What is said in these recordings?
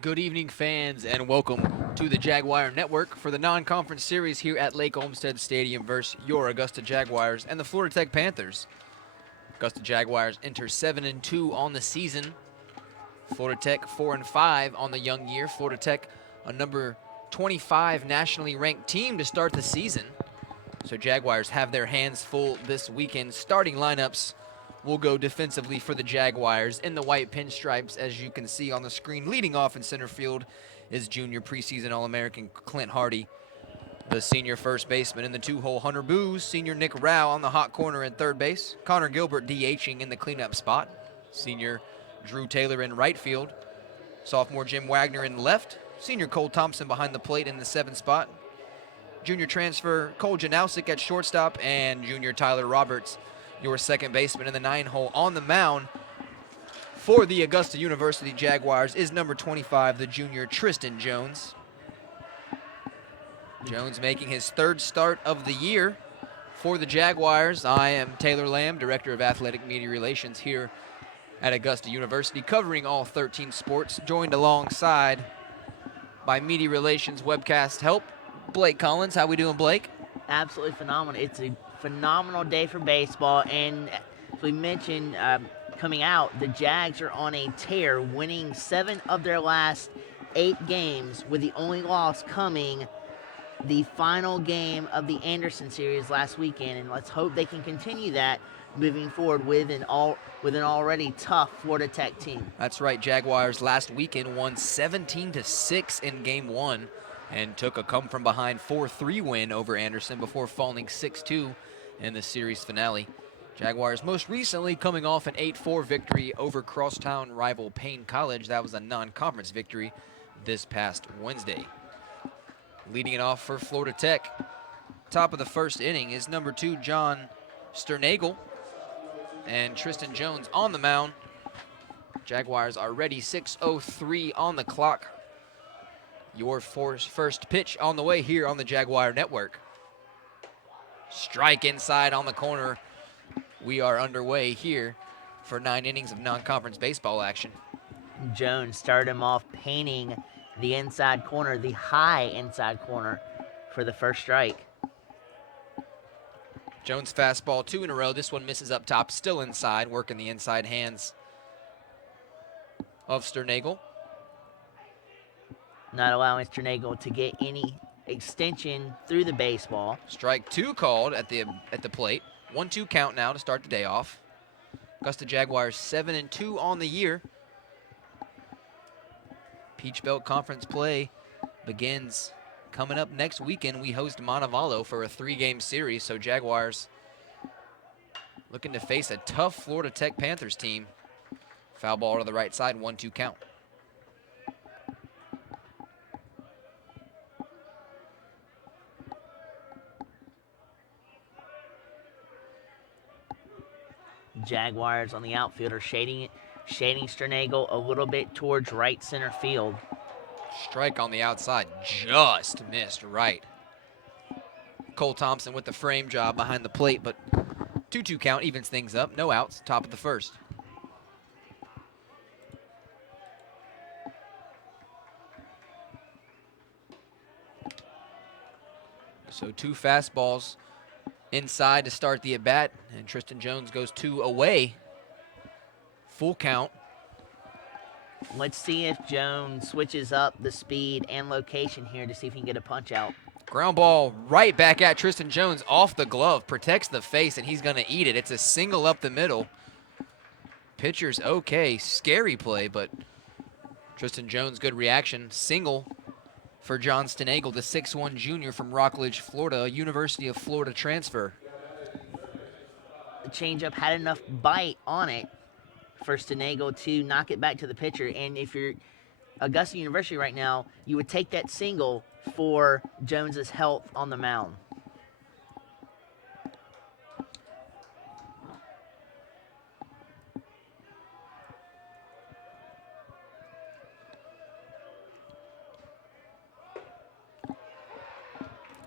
Good evening, fans, and welcome to the Jaguar Network for the non-conference series here at Lake Olmsted Stadium versus your Augusta Jaguars and the Florida Tech Panthers. Augusta Jaguars enter 7-2 on the season. Florida Tech 4-5 on the young year. Florida Tech, a number 25 nationally ranked team to start the season. So Jaguars have their hands full this weekend. Starting lineups will go defensively for the Jaguars in the white pinstripes, as you can see on the screen. Leading off in center field is junior preseason All-American Clint Hardy. The senior first baseman in the two-hole, Hunter Booz. Senior Nick Rao on the hot corner in third base. Connor Gilbert DHing in the cleanup spot. Senior Drew Taylor in right field. Sophomore Jim Wagner in left. Senior Cole Thompson behind the plate in the seventh spot. Junior transfer Cole Janowski at shortstop, and junior Tyler Roberts, your second baseman in the nine-hole. On the mound for the Augusta University Jaguars is number 25, the junior Tristan Jones. Jones making his third start of the year for the Jaguars. I am Taylor Lamb, Director of Athletic Media Relations here at Augusta University, covering all 13 sports, joined alongside by Media Relations webcast help, Blake Collins. How we doing, Blake? Absolutely phenomenal. It's a phenomenal day for baseball, and as we mentioned coming out, the Jags are on a tear, winning 7 of their last 8 games, with the only loss coming the final game of the Anderson series last weekend, and let's hope they can continue that moving forward with an already tough Florida Tech team. That's right. Jaguars last weekend won 17-6 in game 1 and took a come-from-behind 4-3 win over Anderson before falling 6-2 in the series finale. Jaguars most recently coming off an 8-4 victory over crosstown rival Payne College. That was a non-conference victory this past Wednesday. Leading it off for Florida Tech, top of the first inning, is number 2, John Sternagel, and Tristan Jones on the mound. Jaguars are ready, 6:03 on the clock. Your first pitch on the way here on the Jaguar Network. Strike inside on the corner. We are underway here for 9 innings of non-conference baseball action. Jones started him off painting the inside corner, the high inside corner, for the first strike. Jones fastball 2 in a row. This one misses up top, still inside, working the inside hands of Sternagel. Not allowing Sternagel to get any extension through the baseball. Strike 2 called at the plate. 1-2 count now to start the day off. Augusta Jaguars 7-2 on the year. Peach Belt Conference play begins coming up next weekend. We host Montevallo for a 3-game series, so Jaguars looking to face a tough Florida Tech Panthers team. Foul ball to the right side, 1-2 count. Jaguars on the outfielder shading Sternagel a little bit towards right center field. Strike on the outside, just missed right. Cole Thompson with the frame job behind the plate, but 2-2 count evens things up. No outs, top of the first. So 2 fastballs inside to start the at-bat, and Tristan Jones goes 2 away. Full count. Let's see if Jones switches up the speed and location here to see if he can get a punch out. Ground ball right back at Tristan Jones off the glove, protects the face, and he's going to eat it. It's a single up the middle. Pitcher's okay. Scary play, but Tristan Jones, good reaction. Single for John Sternagel, the 6'1 junior from Rockledge, Florida, a University of Florida transfer. The changeup had enough bite on it for Sternagel to knock it back to the pitcher. And if you're Augusta University right now, you would take that single for Jones's health on the mound.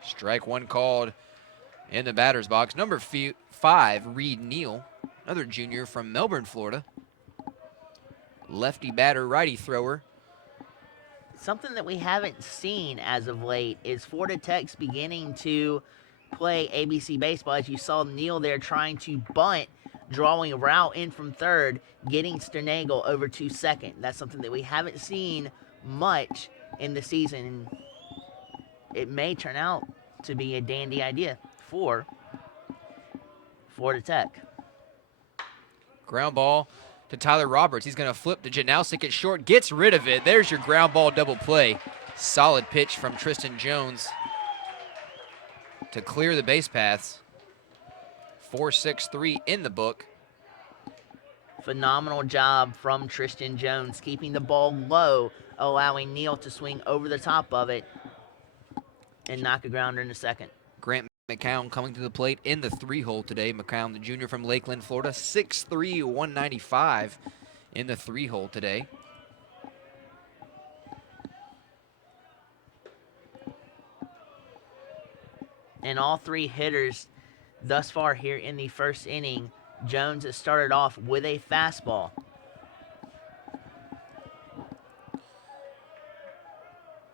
Strike 1 called in the batter's box. Number 5, Reed Neal, another junior from Melbourne, Florida. Lefty batter, righty thrower something that we haven't seen as of late is Florida Tech's beginning to play ABC baseball. As you saw Neal there trying to bunt, drawing a route in from third, getting Sternagel over to second. That's something that we haven't seen much in the season. It may turn out to be a dandy idea for Florida Tech. Ground ball to Tyler Roberts. He's going to flip to Janowski at short, gets rid of it. There's your ground ball double play. Solid pitch from Tristan Jones to clear the base paths. 4-6-3 in the book. Phenomenal job from Tristan Jones, keeping the ball low, allowing Neal to swing over the top of it and knock a grounder in the second. Grant McCown coming to the plate in the 3-hole today. McCown, the junior from Lakeland, Florida, 6'3", 195 in the 3-hole today. And all three hitters thus far here in the first inning, Jones has started off with a fastball.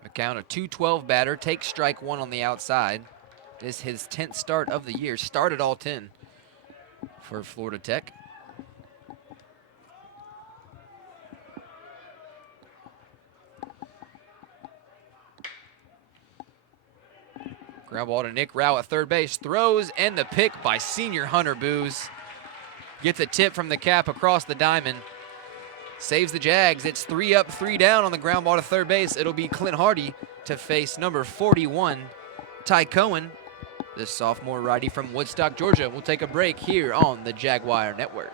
McCown, a .212 batter, takes strike one on the outside. This is his 10th start of the year. Started all 10 for Florida Tech. Ground ball to Nick Rao at third base. Throws, and the pick by senior Hunter Booz. Gets a tip from the cap across the diamond. Saves the Jags. It's 3 up, 3 down on the ground ball to third base. It'll be Clint Hardy to face number 41, Ty Cohen, the sophomore righty from Woodstock, Georgia. We'll take a break here on the Jaguar Network.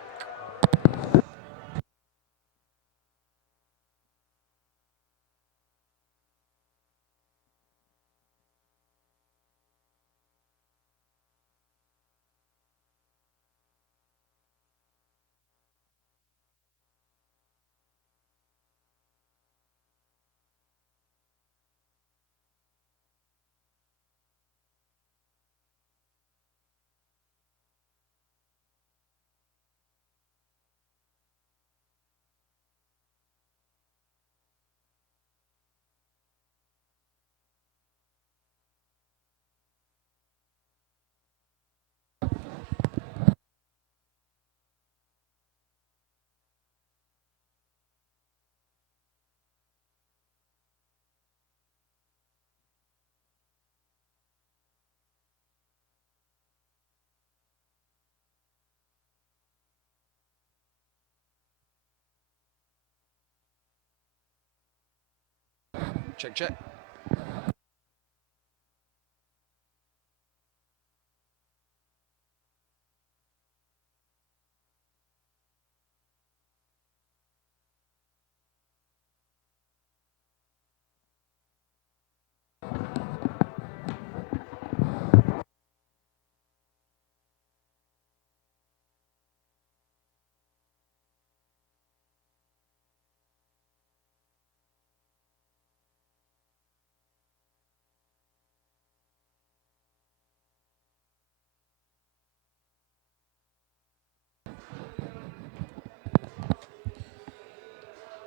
Check, check.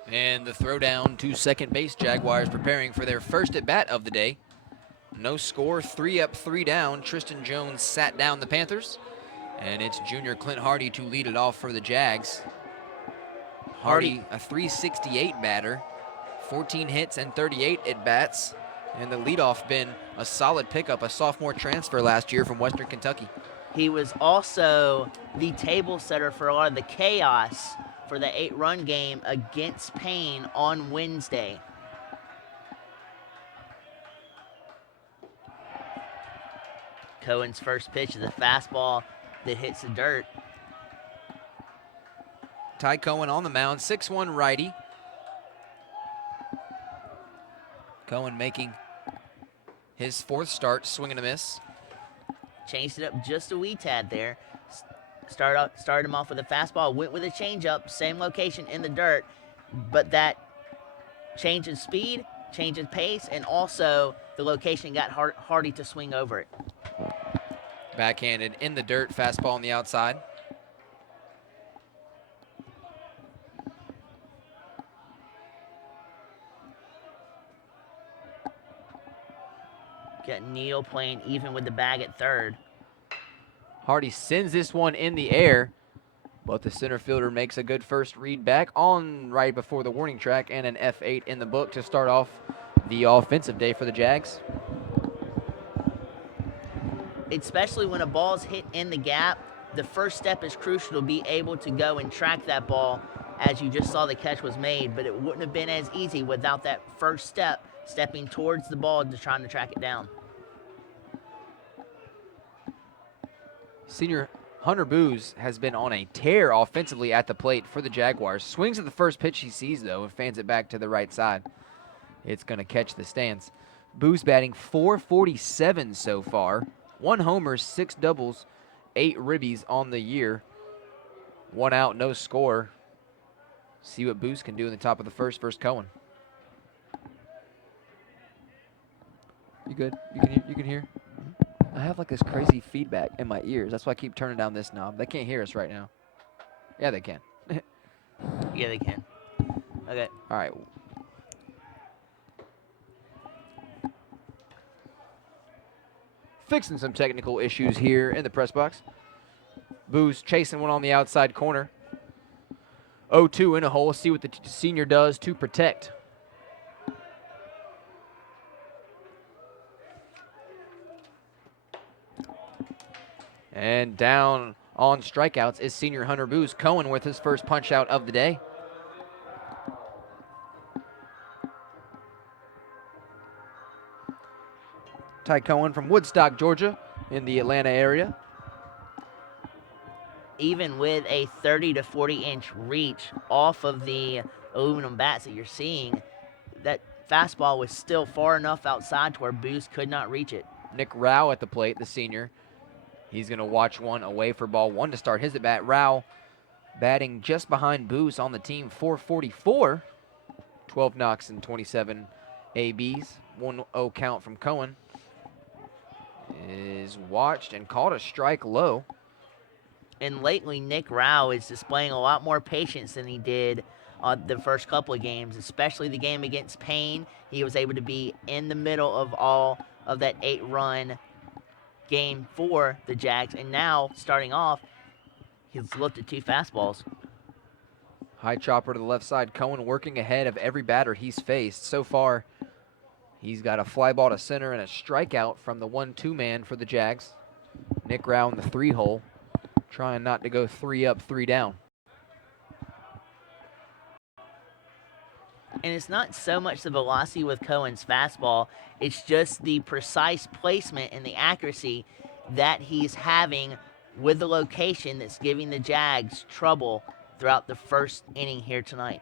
And the throw down to second base. Jaguars preparing for their first at-bat of the day. No score, 3 up, 3 down. Tristan Jones sat down the Panthers. And it's junior Clint Hardy to lead it off for the Jags. Hardy, a .368 batter, 14 hits and 38 at-bats. And the leadoff been a solid pickup, a sophomore transfer last year from Western Kentucky. He was also the table setter for a lot of the chaos for the 8-run game against Payne on Wednesday. Cohen's first pitch is a fastball that hits the dirt. Ty Cohen on the mound, 6'1" righty. Cohen making his 4th start, swing and a miss. Changed it up just a wee tad there. Started him off with a fastball, went with a changeup, same location in the dirt, but that change in speed, change in pace, and also the location got Hardy to swing over it. Backhanded in the dirt, fastball on the outside. Neal playing even with the bag at third. Hardy sends this one in the air, but the center fielder makes a good first read back on right before the warning track, and an F8 in the book to start off the offensive day for the Jags. Especially when a ball's hit in the gap, the first step is crucial to be able to go and track that ball, as you just saw the catch was made, but it wouldn't have been as easy without that first step, stepping towards the ball to trying to track it down. Senior Hunter Booz has been on a tear offensively at the plate for the Jaguars. Swings at the first pitch he sees, though, and fans it back to the right side. It's going to catch the stands. Booz batting .447 so far. 1 homer, 6 doubles, 8 ribbies on the year. 1 out, no score. See what Booz can do in the top of the first versus Cohen. You good? You can hear? I have like this crazy feedback in my ears. That's why I keep turning down this knob. They can't hear us right now. Yeah, they can. Yeah, they can. Okay. All right. Fixing some technical issues here in the press box. Booz chasing one on the outside corner. 0-2 in a hole. See what the senior does to protect. And down on strikeouts is senior Hunter Booz. Cohen with his first punch out of the day. Ty Cohen from Woodstock, Georgia, in the Atlanta area. Even with a 30 to 40 inch reach off of the aluminum bats that you're seeing, that fastball was still far enough outside to where Booz could not reach it. Nick Rao at the plate, the senior. He's going to watch one away for ball 1 to start his at bat. Rao batting just behind Booz on the team, .444. 12 knocks and 27 ABs. 1-0 count from Cohen. Is watched and called a strike low. And lately, Nick Rao is displaying a lot more patience than he did the first couple of games, especially the game against Payne. He was able to be in the middle of all of that 8-run game for the Jags, and now, starting off, he's looked at 2 fastballs. High chopper to the left side. Cohen working ahead of every batter he's faced. So far, he's got a fly ball to center and a strikeout from the 1-2 man for the Jags. Nick Rao in the 3-hole, trying not to go 3 up, 3 down. And it's not so much the velocity with Cohen's fastball, it's just the precise placement and the accuracy that he's having with the location that's giving the Jags trouble throughout the first inning here tonight.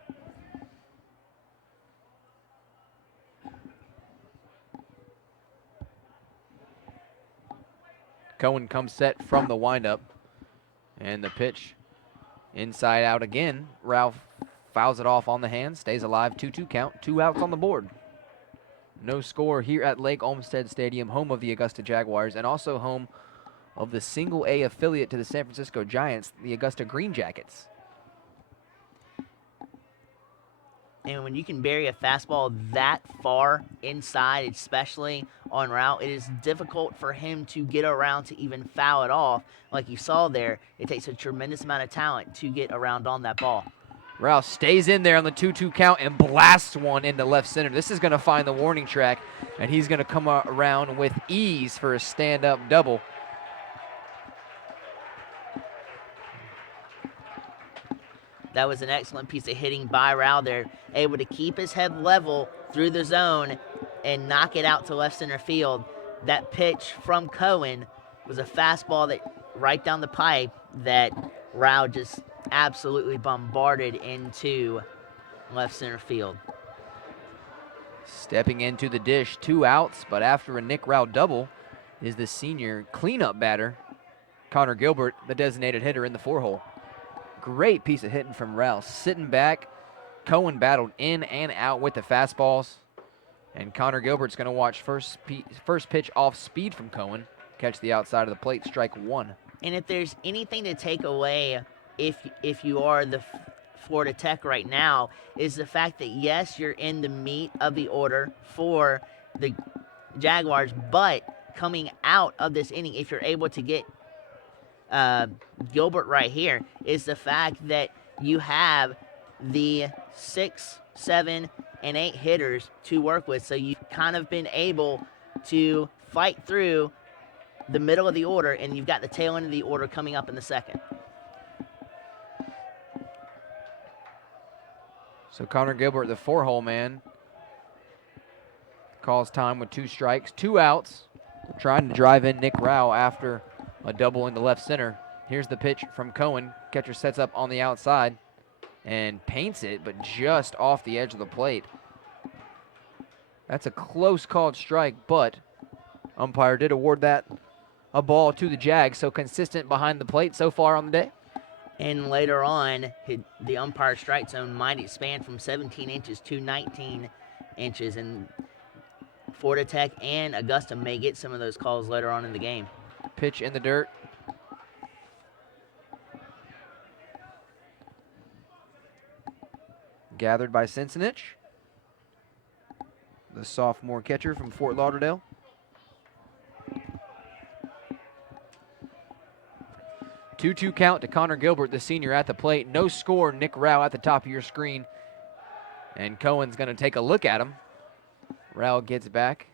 Cohen comes set from the windup. And the pitch inside out again. Ralph fouls it off on the hand, stays alive, 2-2 count, 2 outs on the board. No score here at Lake Olmsted Stadium, home of the Augusta Jaguars, and also home of the single A affiliate to the San Francisco Giants, the Augusta Green Jackets. And when you can bury a fastball that far inside, especially on route, it is difficult for him to get around to even foul it off. Like you saw there, it takes a tremendous amount of talent to get around on that ball. Rouse stays in there on the 2-2 count and blasts one into left center. This is going to find the warning track, and he's going to come around with ease for a stand-up double. That was an excellent piece of hitting by Rao there, able to keep his head level through the zone and knock it out to left center field. That pitch from Cohen was a fastball that right down the pipe that Rao just absolutely bombarded into left center field. Stepping into the dish, 2 outs, but after a Nick Rao double is the senior cleanup batter, Connor Gilbert, the designated hitter in the 4-hole. Great piece of hitting from Rao. Sitting back, Cohen battled in and out with the fastballs, and Connor Gilbert's going to watch first pitch off speed from Cohen, catch the outside of the plate, strike 1. And if there's anything to take away if you are the Florida Tech right now, is the fact that, yes, you're in the meat of the order for the Jaguars, but coming out of this inning, if you're able to get Gilbert right here, is the fact that you have the 6, 7, and 8 hitters to work with. So you've kind of been able to fight through the middle of the order, and you've got the tail end of the order coming up in the second. So Connor Gilbert, the 4-hole man, calls time with 2 strikes, 2 outs, trying to drive in Nick Rao after a double into left center. Here's the pitch from Cohen. Catcher sets up on the outside and paints it, but just off the edge of the plate. That's a close called strike, but umpire did award that a ball to the Jags, so consistent behind the plate so far on the day. And later on, the umpire strike zone might expand from 17 inches to 19 inches, and Florida Tech and Augusta may get some of those calls later on in the game. Pitch in the dirt. Gathered by Cincinich, the sophomore catcher from Fort Lauderdale. Two-two count to Connor Gilbert, the senior, at the plate. No score, Nick Rao at the top of your screen. And Cohen's going to take a look at him. Rao gets back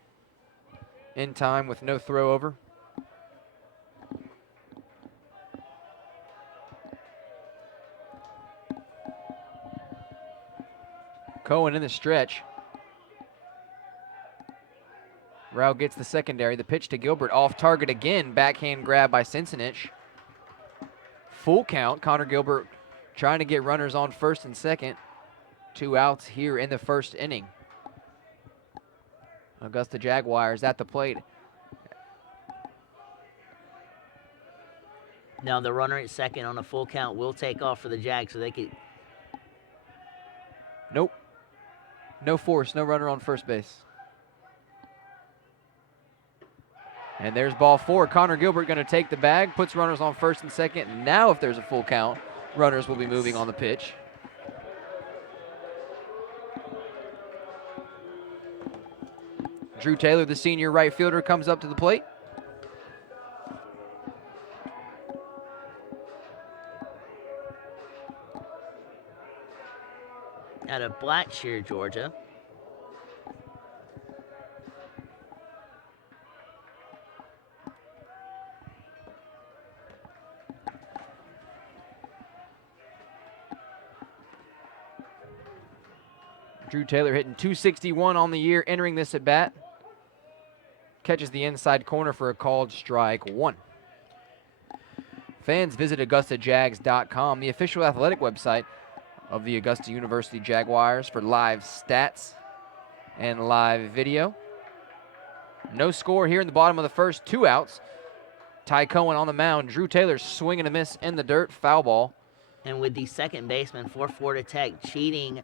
in time with no throw over. Cohen in the stretch. Rao gets the secondary. The pitch to Gilbert off target again. Backhand grab by Cincinich. Full count. Connor Gilbert trying to get runners on first and second. 2 outs here in the first inning. Augusta Jaguars at the plate. Now the runner at second on a full count will take off for the Jags, so they could. Nope. No force, no runner on first base. And there's ball 4. Connor Gilbert going to take the bag, puts runners on first and second. Now if there's a full count, runners will be moving on the pitch. Drew Taylor, the senior right fielder, comes up to the plate. Out of Blackshear, Georgia. Drew Taylor hitting .261 on the year, entering this at bat. Catches the inside corner for a called strike 1. Fans visit AugustaJags.com, the official athletic website of the Augusta University Jaguars, for live stats and live video. No score here in the bottom of the first. 2 outs. Ty Cohen on the mound. Drew Taylor swing and a miss in the dirt. Foul ball. And with the second baseman for Florida Tech cheating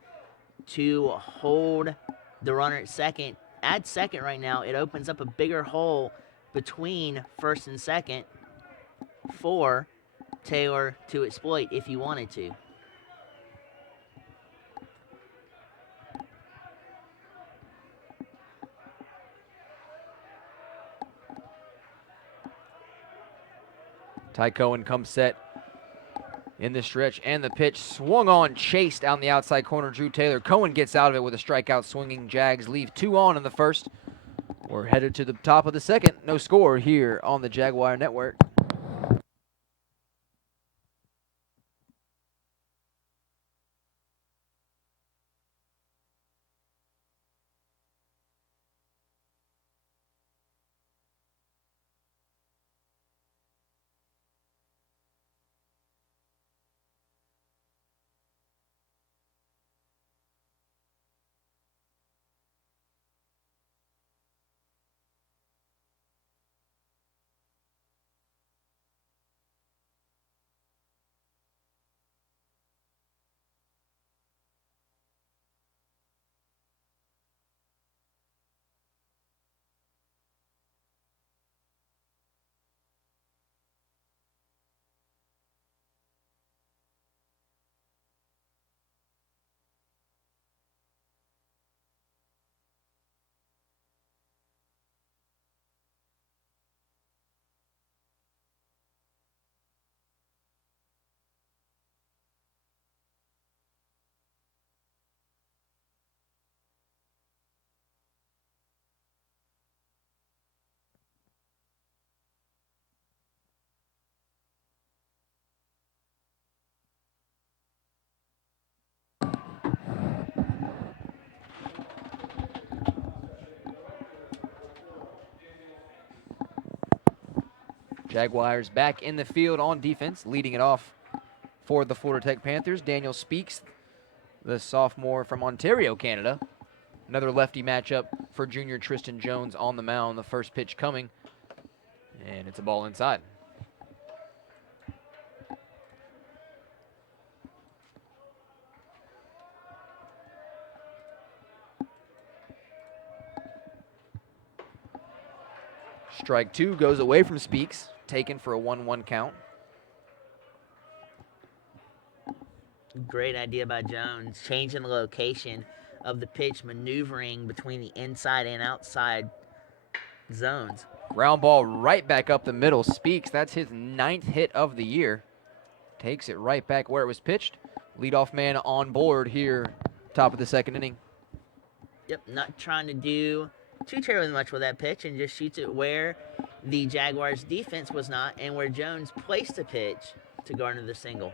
to hold the runner at second right now, it opens up a bigger hole between first and second for Taylor to exploit if he wanted to. Ty Cohen comes set in the stretch, and the pitch swung on, chased down the outside corner. Drew Taylor. Cohen gets out of it with a strikeout. Swinging Jags leave 2 on in the first. We're headed to the top of the second. No score here on the Jaguar Network. Jaguars back in the field on defense, leading it off for the Florida Tech Panthers. Daniel Speaks, the sophomore from Ontario, Canada. Another lefty matchup for junior Tristan Jones on the mound. The first pitch coming, and it's a ball inside. Strike two goes away from Speaks, taken for a 1-1 count. Great idea by Jones, changing the location of the pitch, maneuvering between the inside and outside zones. Ground ball right back up the middle. Speaks, that's his 9th hit of the year. Takes it right back where it was pitched. Leadoff man on board here, top of the second inning. Yep, not trying to do too terribly much with that pitch and just shoots it where the Jaguars' defense was not and where Jones placed the pitch to garner the single.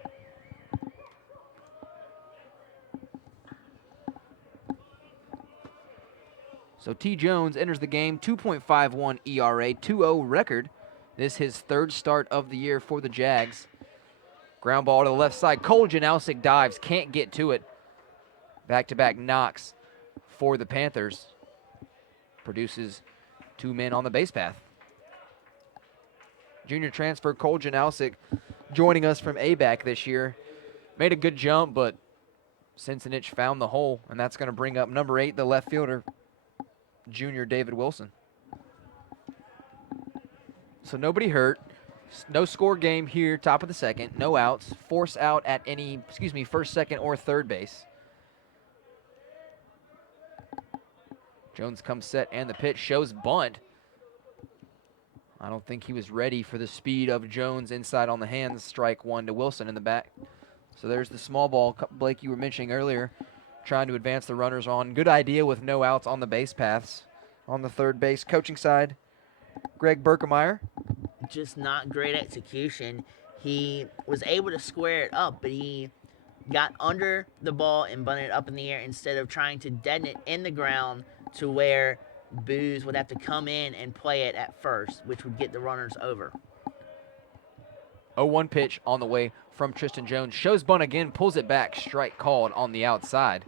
So T. Jones enters the game, 2.51 ERA, 2-0 record. This his third start of the year for the Jags. Ground ball to the left side. Cole Janowski dives, can't get to it. Back-to-back knocks for the Panthers. Produces 2 men on the base path. Junior transfer Cole Janowski joining us from ABAC this year. Made a good jump, but Cincinnati found the hole, and that's going to bring up number 8, the left fielder, junior David Wilson. So nobody hurt. No score game here, top of the second. No outs. Force out at any, first, second, or third base. Jones comes set, and the pitch shows bunt. I don't think he was ready for the speed of Jones inside on the hands. Strike one to Wilson in the back. So there's the small ball, Blake, you were mentioning earlier, trying to advance the runners on. Good idea with no outs on the base paths. On the third base coaching side, Greg Berkemeyer. Just not great execution. He was able to square it up, but he got under the ball and bunted it up in the air instead of trying to deaden it in the ground to where Booz would have to come in and play it at first, which would get the runners over. 0-1 pitch on the way from Tristan Jones. Shows bunt again, pulls it back. Strike called on the outside.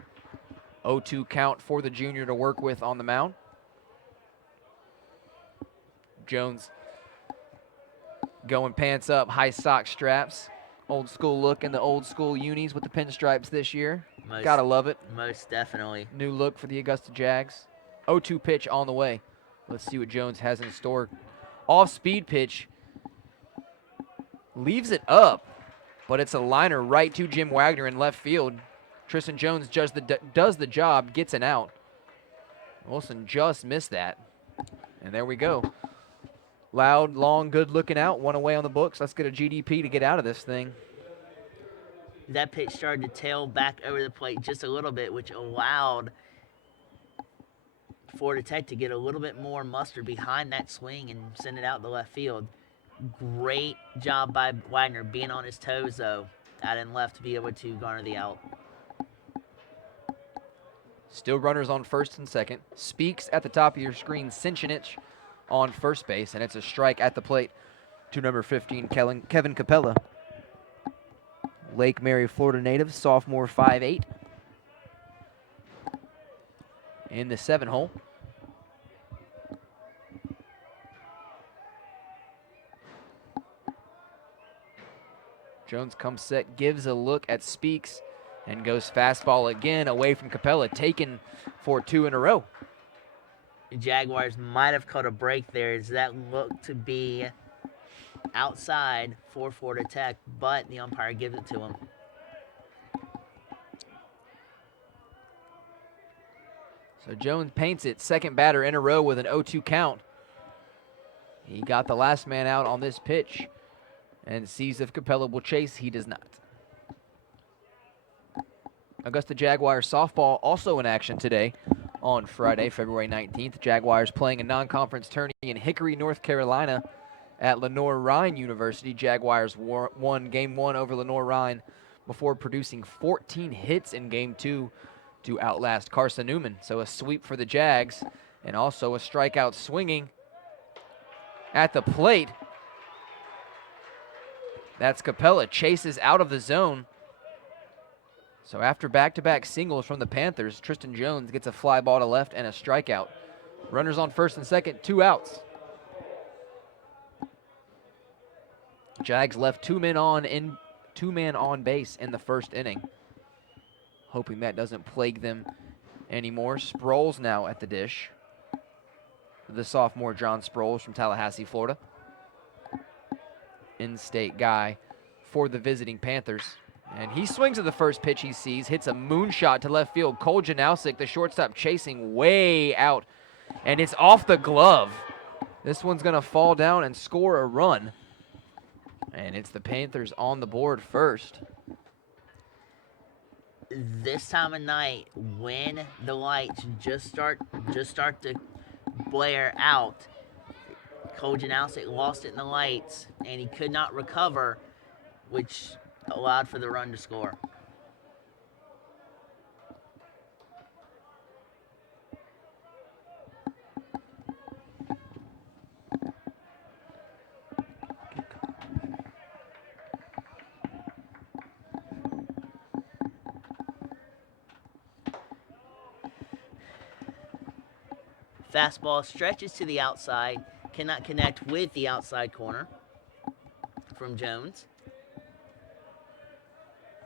0-2 count for the junior to work with on the mound. Jones going pants up, high sock straps. Old school look in the old school unis with the pinstripes this year. Gotta love it. Most definitely. New look for the Augusta Jags. 0-2 pitch on the way. Let's see what Jones has in store. Off-speed pitch. Leaves it up, but it's a liner right to Jim Wagner in left field. Tristan Jones does the job, gets an out. Wilson just missed that. And there we go. Loud, long, good-looking out. One away on the books. Let's get a GDP to get out of this thing. That pitch started to tail back over the plate just a little bit, which allowed Florida Tech to get a little bit more muster behind that swing and send it out to left field. Great job by Wagner being on his toes, though, out and left to be able to garner the out. Still runners on first and second. Speaks at the top of your screen. Cincinnati on first base, and it's a strike at the plate to number 15, Kevin Capella. Lake Mary, Florida native, sophomore, 5'8". In the 7-hole. Jones comes set, gives a look at Speaks, and goes fastball again away from Capella, taken for 2 in a row. The Jaguars might have caught a break there as that looked to be outside for Florida Tech, but the umpire gives it to him. So Jones paints it, second batter in a row with an 0-2 count. He got the last man out on this pitch and sees if Capella will chase. He does not. Augusta Jaguars softball also in action today on Friday, February 19th. Jaguars playing a non-conference tourney in Hickory, North Carolina at Lenoir-Rhyne University. Jaguars won Game 1 over Lenoir-Rhyne before producing 14 hits in Game 2 to outlast Carson Newman. So a sweep for the Jags and also a strikeout swinging at the plate. That's Capella, chases out of the zone. So after back-to-back singles from the Panthers, Tristan Jones gets a fly ball to left and a strikeout. Runners on first and second, 2 outs. Jags left two men on base in the first inning. Hoping that doesn't plague them anymore. Sproles now at the dish. The sophomore John Sproles from Tallahassee, Florida. In-state guy for the visiting Panthers. And he swings at the first pitch he sees, hits a moonshot to left field. Cole Janowski, the shortstop, chasing way out. And it's off the glove. This one's going to fall down and score a run. And it's the Panthers on the board first. This time of night, when the lights just start to blare out, Cole Janowski lost it in the lights, and he could not recover, which allowed for the run to score. Fastball stretches to the outside, cannot connect with the outside corner from Jones.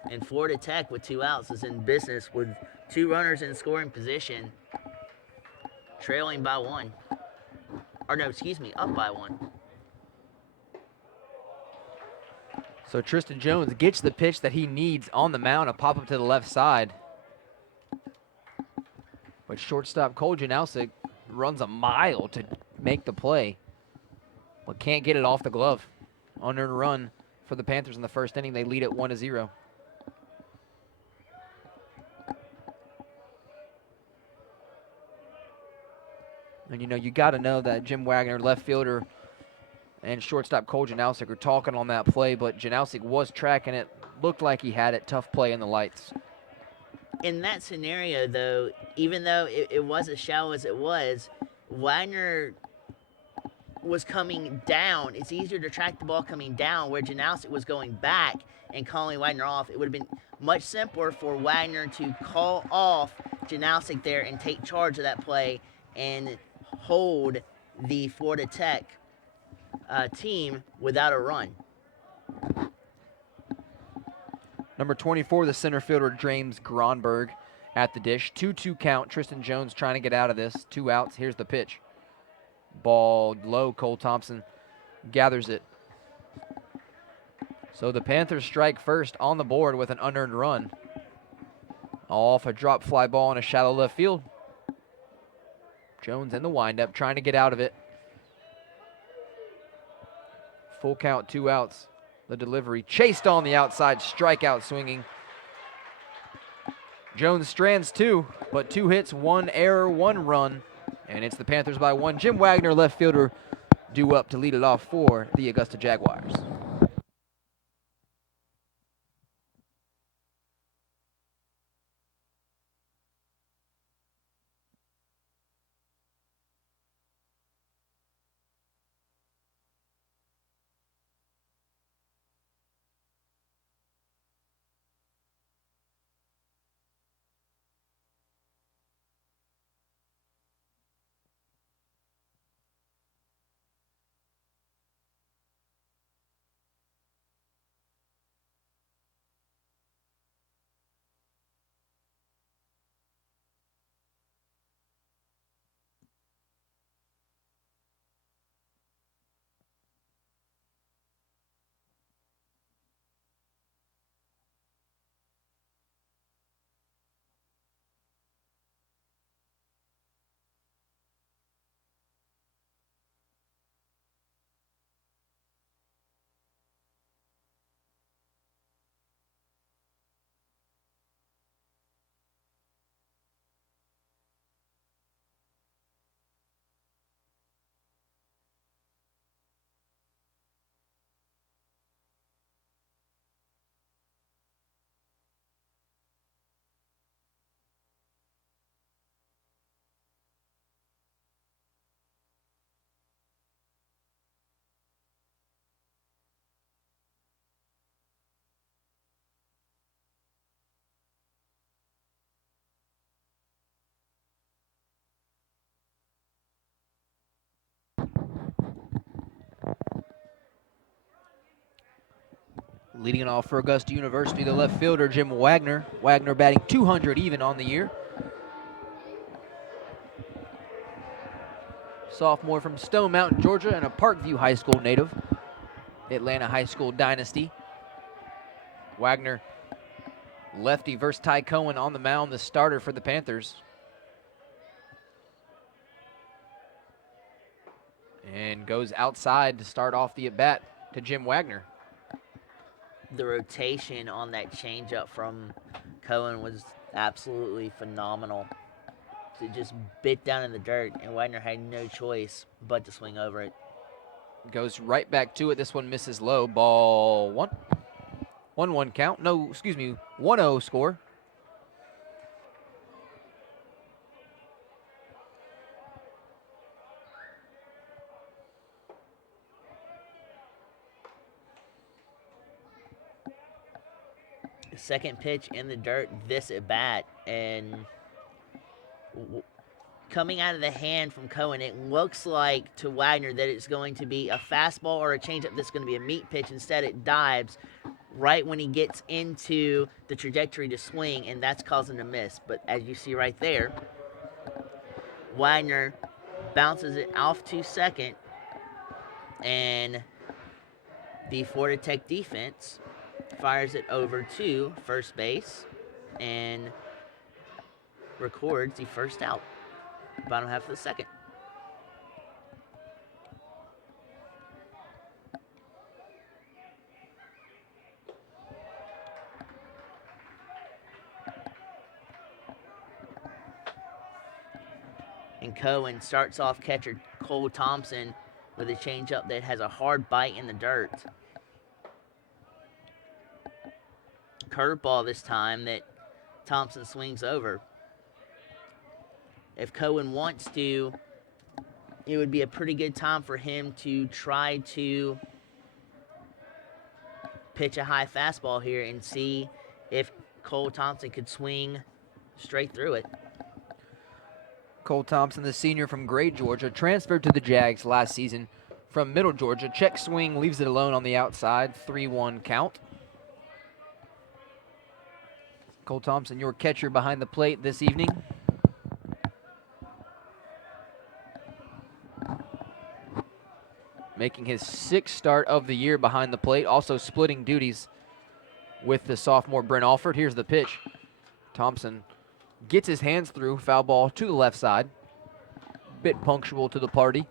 And Florida Tech, with 2 outs, is in business with 2 runners in scoring position, trailing by 1. Or no, excuse me, up by 1. So Tristan Jones gets the pitch that he needs on the mound, a pop-up to the left side. But shortstop Cole Janowski runs a mile to make the play, but can't get it off the glove. Unearned run for the Panthers in the first inning. They lead it 1-0. And, you got to know that Jim Wagner, left fielder, and shortstop Cole Janowski are talking on that play, but Janowski was tracking it. Looked like he had it. Tough play in the lights. In that scenario, though, even though it was as shallow as it was, Wagner was coming down. It's easier to track the ball coming down, where Janowski was going back and calling Wagner off. It would have been much simpler for Wagner to call off Janowski there and take charge of that play and hold the Florida Tech team without a run. Number 24, the center fielder, James Gronberg at the dish. 2-2 count. Tristan Jones trying to get out of this. 2 outs. Here's the pitch. Ball low. Cole Thompson gathers it. So the Panthers strike first on the board with an unearned run. Off a drop fly ball in a shallow left field. Jones in the windup trying to get out of it. Full count, 2 outs. The delivery chased on the outside, strikeout swinging. Jones strands 2, but 2 hits, 1 error, 1 run, and it's the Panthers by 1. Jim Wagner, left fielder, due up to lead it off for the Augusta Jaguars. Leading off for Augusta University, the left fielder, Jim Wagner. Wagner batting 200 even on the year. Sophomore from Stone Mountain, Georgia, and a Parkview High School native. Atlanta High School dynasty. Wagner, lefty versus Ty Cohen on the mound, the starter for the Panthers. And goes outside to start off the at-bat to Jim Wagner. The rotation on that changeup from Cohen was absolutely phenomenal. It just bit down in the dirt, and Wagner had no choice but to swing over it. Goes right back to it. This one misses low. Ball one. 1-1 count. No, excuse me, 1-0 score. Second pitch in the dirt, this at bat, and coming out of the hand from Cohen, it looks like to Wagner that it's going to be a fastball or a changeup that's going to be a meat pitch. Instead, it dives right when he gets into the trajectory to swing, and that's causing a miss. But as you see right there, Wagner bounces it off to second, and the Florida Tech defense fires it over to first base and records the first out. Bottom half of the second. And Cohen starts off catcher Cole Thompson with a changeup that has a hard bite in the dirt. Curveball this time that Thompson swings over. If Cohen wants to, it would be a pretty good time for him to try to pitch a high fastball here and see if Cole Thompson could swing straight through it. Cole Thompson, the senior from Gray, Georgia, transferred to the Jags last season from Middle Georgia. Check swing, leaves it alone on the outside. 3-1 count. Cole Thompson, your catcher behind the plate this evening. Making his sixth start of the year behind the plate, also splitting duties with the sophomore Brent Alford. Here's the pitch. Thompson gets his hands through, foul ball to the left side. Bit punctual to the party.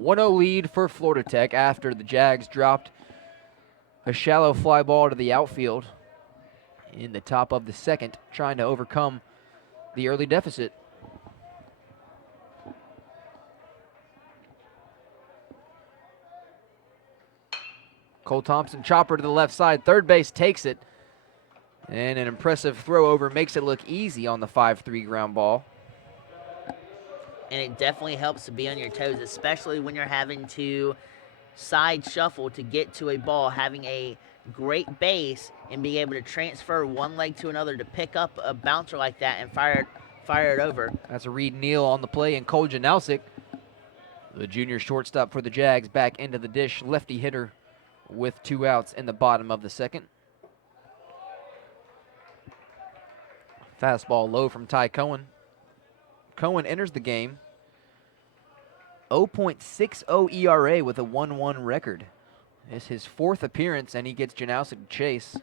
(1-0) lead for Florida Tech after the Jags dropped a shallow fly ball to the outfield in the top of the second, trying to overcome the early deficit. Cole Thompson, chopper to the left side. Third base takes it. And an impressive throw over makes it look easy on the 5-3 ground ball. And it definitely helps to be on your toes, especially when you're having to side shuffle to get to a ball. Having a great base and being able to transfer one leg to another to pick up a bouncer like that and fire it over. That's a Reed Neal on the play, and Cole Janowski, the junior shortstop for the Jags, back into the dish. Lefty hitter with 2 outs in the bottom of the second. Fastball low from Ty Cohen. Cohen enters the game 0.60 ERA with a 1-1 record. It's his 4th appearance, and he gets Janowski to chase.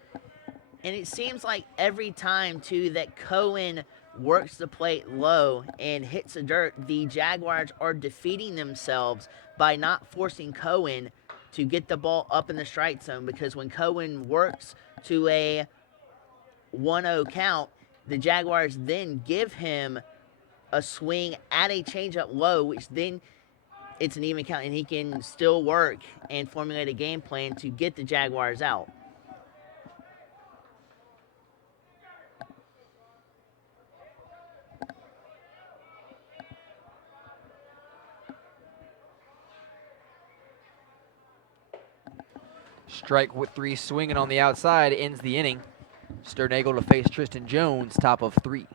And it seems like every time, too, that Cohen works the plate low and hits the dirt, the Jaguars are defeating themselves by not forcing Cohen to get the ball up in the strike zone, because when Cohen works to a 1-0 count, the Jaguars then give him a swing at a changeup low, which then it's an even count, and he can still work and formulate a game plan to get the Jaguars out. Strike with 3, swinging on the outside, ends the inning. Sternagel to face Tristan Jones, top of 3.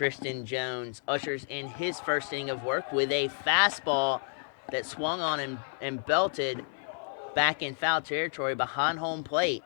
Tristan Jones ushers in his first inning of work with a fastball that swung on him and belted back in foul territory behind home plate.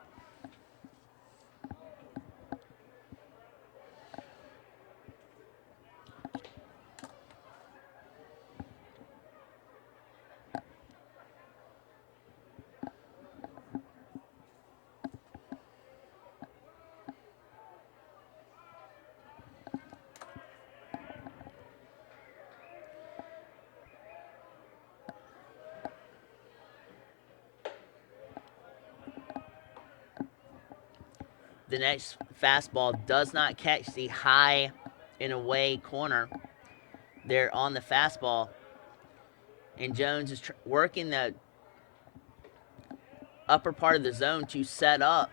The next fastball does not catch the high and away corner there on the fastball. And Jones is working the upper part of the zone to set up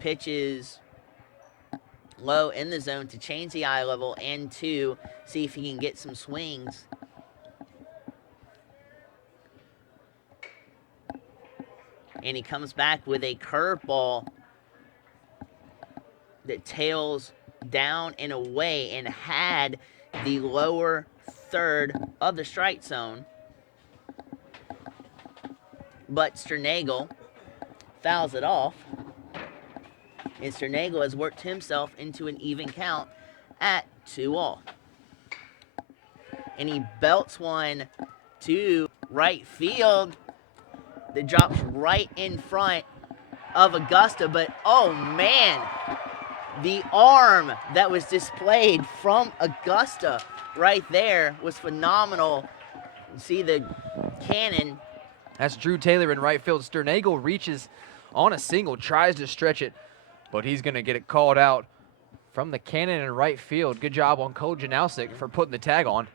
pitches low in the zone to change the eye level and to see if he can get some swings. And he comes back with a curveball that tails down and away and had the lower third of the strike zone. But Sternagel fouls it off. And Sternagel has worked himself into an even count at 2-all. And he belts one to right field that drops right in front of Augusta. But, oh, man, the arm that was displayed from Augusta right there was phenomenal. You see the cannon. That's Drew Taylor in right field. Sternagel reaches on a single, tries to stretch it, but he's going to get it called out from the cannon in right field. Good job on Cole Janowski for putting the tag on.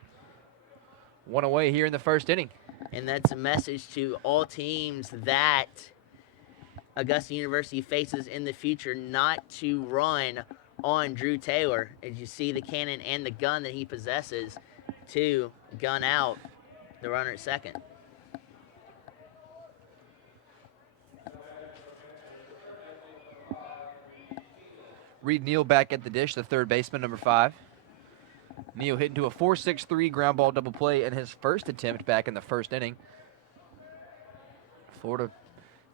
One away here in the first inning. And that's a message to all teams that Augusta University faces in the future not to run on Drew Taylor. As you see the cannon and the gun that he possesses to gun out the runner at second. Reed Neal back at the dish, the third baseman, number 5. Neal hit into a 4-6-3 ground ball double play in his first attempt back in the first inning. Florida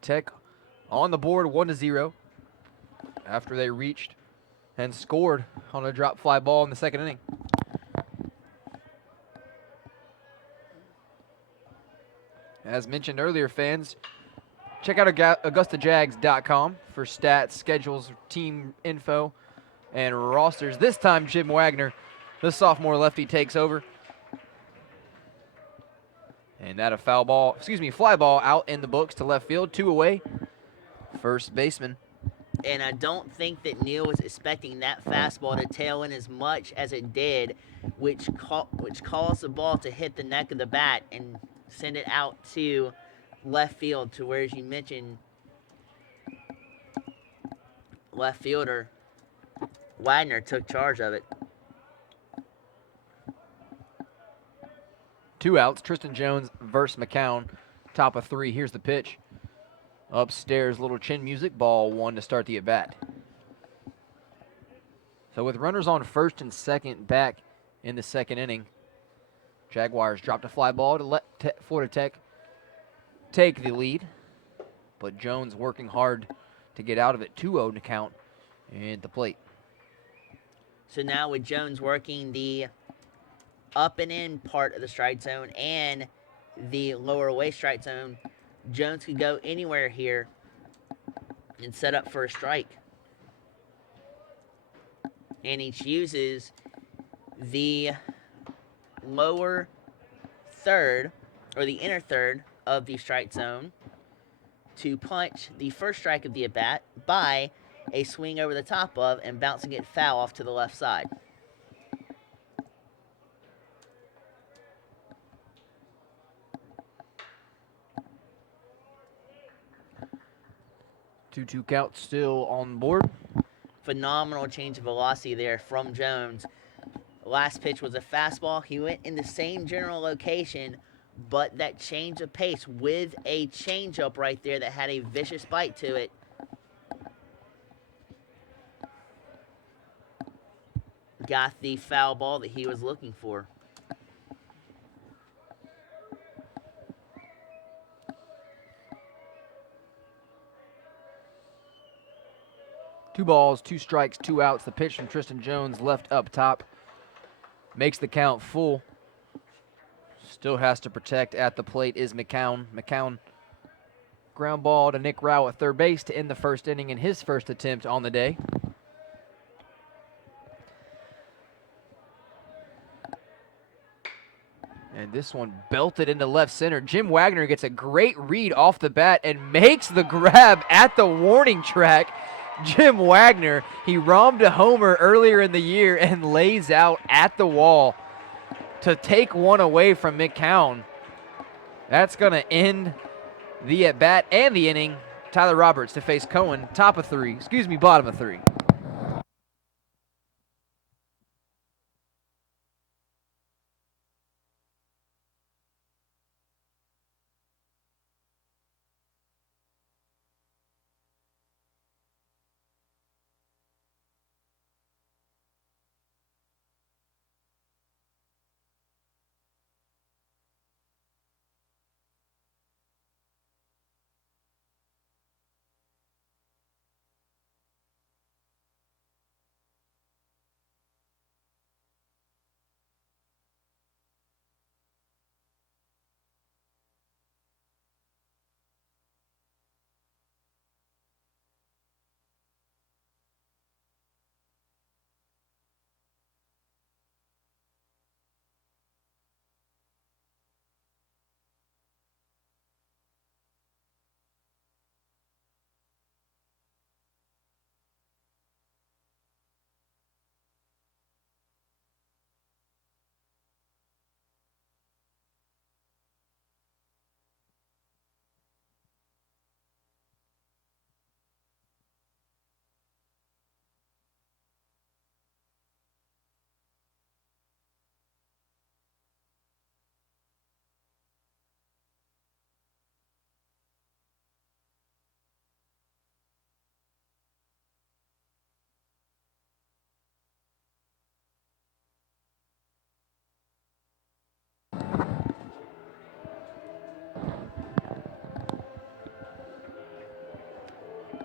Tech on the board 1-0 after they reached and scored on a drop fly ball in the second inning. As mentioned earlier, fans, check out AugustaJags.com for stats, schedules, team info, and rosters. This time, Jim Wagner, the sophomore lefty, takes over. And that a fly ball out in the books to left field, 2 away. First baseman. And I don't think that Neal was expecting that fastball to tail in as much as it did, which caused the ball to hit the neck of the bat and send it out to left field to where, as you mentioned, left fielder Wagner took charge of it. 2 outs, Tristan Jones versus McCown, top of 3. Here's the pitch. Upstairs, little chin music, ball 1 to start the at-bat. So with runners on first and second back in the second inning, Jaguars dropped a fly ball to let Florida Tech take the lead, but Jones working hard to get out of it. 2-0 to count at the plate. So now with Jones working the up and in part of the strike zone and the lower away strike zone, Jones could go anywhere here and set up for a strike. And he chooses the lower third, or the inner third of the strike zone to punch the first strike of the at-bat by a swing over the top of and bouncing it foul off to the left side. Two count still on board. Phenomenal change of velocity there from Jones. Last pitch was a fastball. He went in the same general location, but that change of pace with a changeup right there that had a vicious bite to it. got the foul ball that he was looking for. Two balls, 2 strikes, 2 outs. The pitch from Tristan Jones left up top. Makes the count full. Still has to protect at the plate is McCown. McCown ground ball to Nick Rao at third base to end the first inning in his first attempt on the day. And this one belted into left center. Jim Wagner gets a great read off the bat and makes the grab at the warning track. Jim Wagner, he romped a homer earlier in the year and lays out at the wall to take one away from McCown. That's going to end the at-bat and the inning. Tyler Roberts to face Cohen, bottom of 3.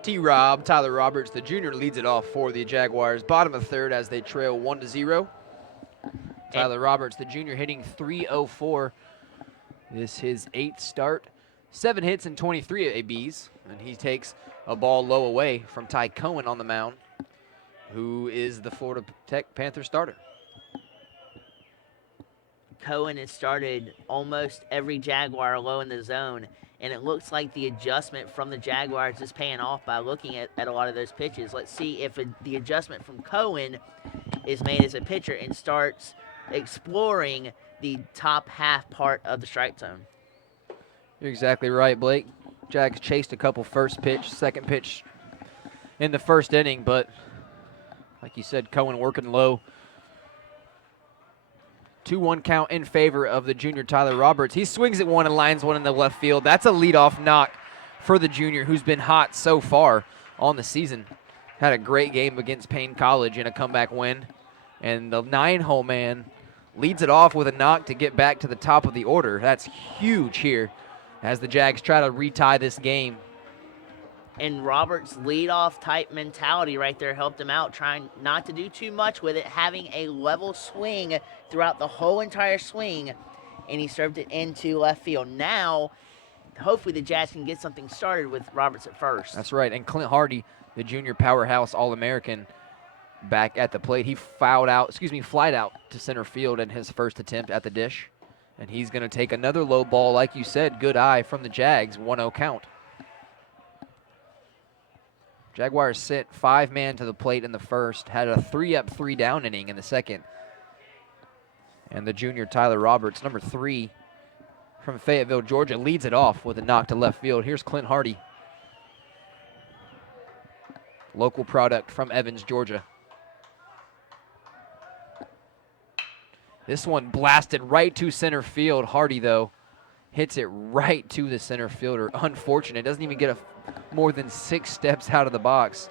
T-Rob, Tyler Roberts, the junior, leads it off for the Jaguars. Bottom of third as they trail 1-0. Tyler Roberts, the junior, hitting .304. This is his 8th start. 7 hits and 23 ABs. And he takes a ball low away from Ty Cohen on the mound, who is the Florida Tech Panther starter. Cohen has started almost every Jaguar low in the zone, and it looks like the adjustment from the Jaguars is paying off by looking at a lot of those pitches. Let's see if the adjustment from Cohen is made as a pitcher and starts exploring the top half part of the strike zone. You're exactly right, Blake. Jags chased a couple second pitch in the first inning, but like you said, Cohen working low. 2-1 count in favor of the junior Tyler Roberts. He swings at one and lines one in the left field. That's a leadoff knock for the junior, who's been hot so far on the season. Had a great game against Payne College in a comeback win. And the 9-hole man leads it off with a knock to get back to the top of the order. That's huge here as the Jags try to retie this game. And Roberts' leadoff type mentality right there helped him out, trying not to do too much with it, having a level swing throughout the whole entire swing, and he served it into left field. Now, hopefully the Jazz can get something started with Roberts at first. That's right, and Clint Hardy, the junior powerhouse All-American, back at the plate. He flied out to center field in his first attempt at the dish, and he's going to take another low ball, like you said, good eye from the Jags, 1-0 count. Jaguars sent 5-man to the plate in the first, had a 3-up, 3-down inning in the second. And the junior Tyler Roberts, number 3 from Fayetteville, Georgia, leads it off with a knock to left field. Here's Clint Hardy, local product from Evans, Georgia. This one blasted right to center field. Hardy, though, hits it right to the center fielder. Unfortunate. Doesn't even get more than 6 steps out of the box.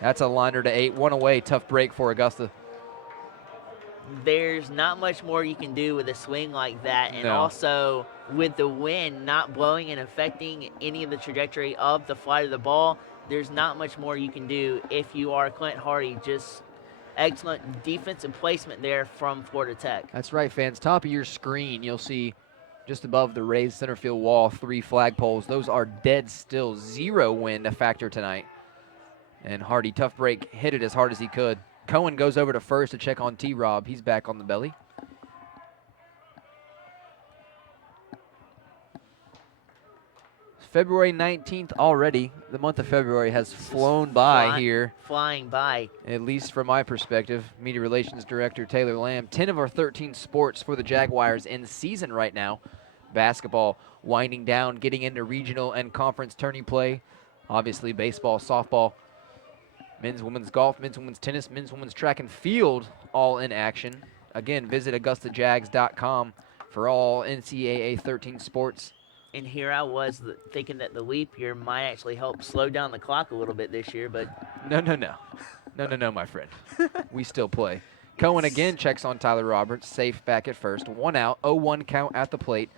That's a liner to 8. 1 away. Tough break for Augusta. there's not much more you can do with a swing like that. And No. also with the wind not blowing and affecting any of the trajectory of the flight of the ball, there's not much more you can do if you are Clint Hardy. Just excellent defensive placement there from Florida Tech. That's right, fans. Top of your screen, you'll see just above the raised center field wall, 3 flagpoles. Those are dead still. 0 wind a factor tonight. And Hardy, tough break, hit it as hard as he could. Cohen goes over to first to check on T-Rob. He's back on the belly. February 19th already. The month of February has flown by here. Flying by. At least from my perspective. Media Relations Director Taylor Lamb. 10 of our 13 sports for the Jaguars in season right now. Basketball winding down, getting into regional and conference tourney play. Obviously baseball, softball, men's, women's golf, men's, women's tennis, men's, women's track and field all in action. Again, visit AugustaJags.com for all NCAA 13 sports. And here I was thinking that the leap year might actually help slow down the clock a little bit this year, but... No, my friend. We still play. Cohen again checks on Tyler Roberts, safe back at first. 1 out, 0-1 count at the plate.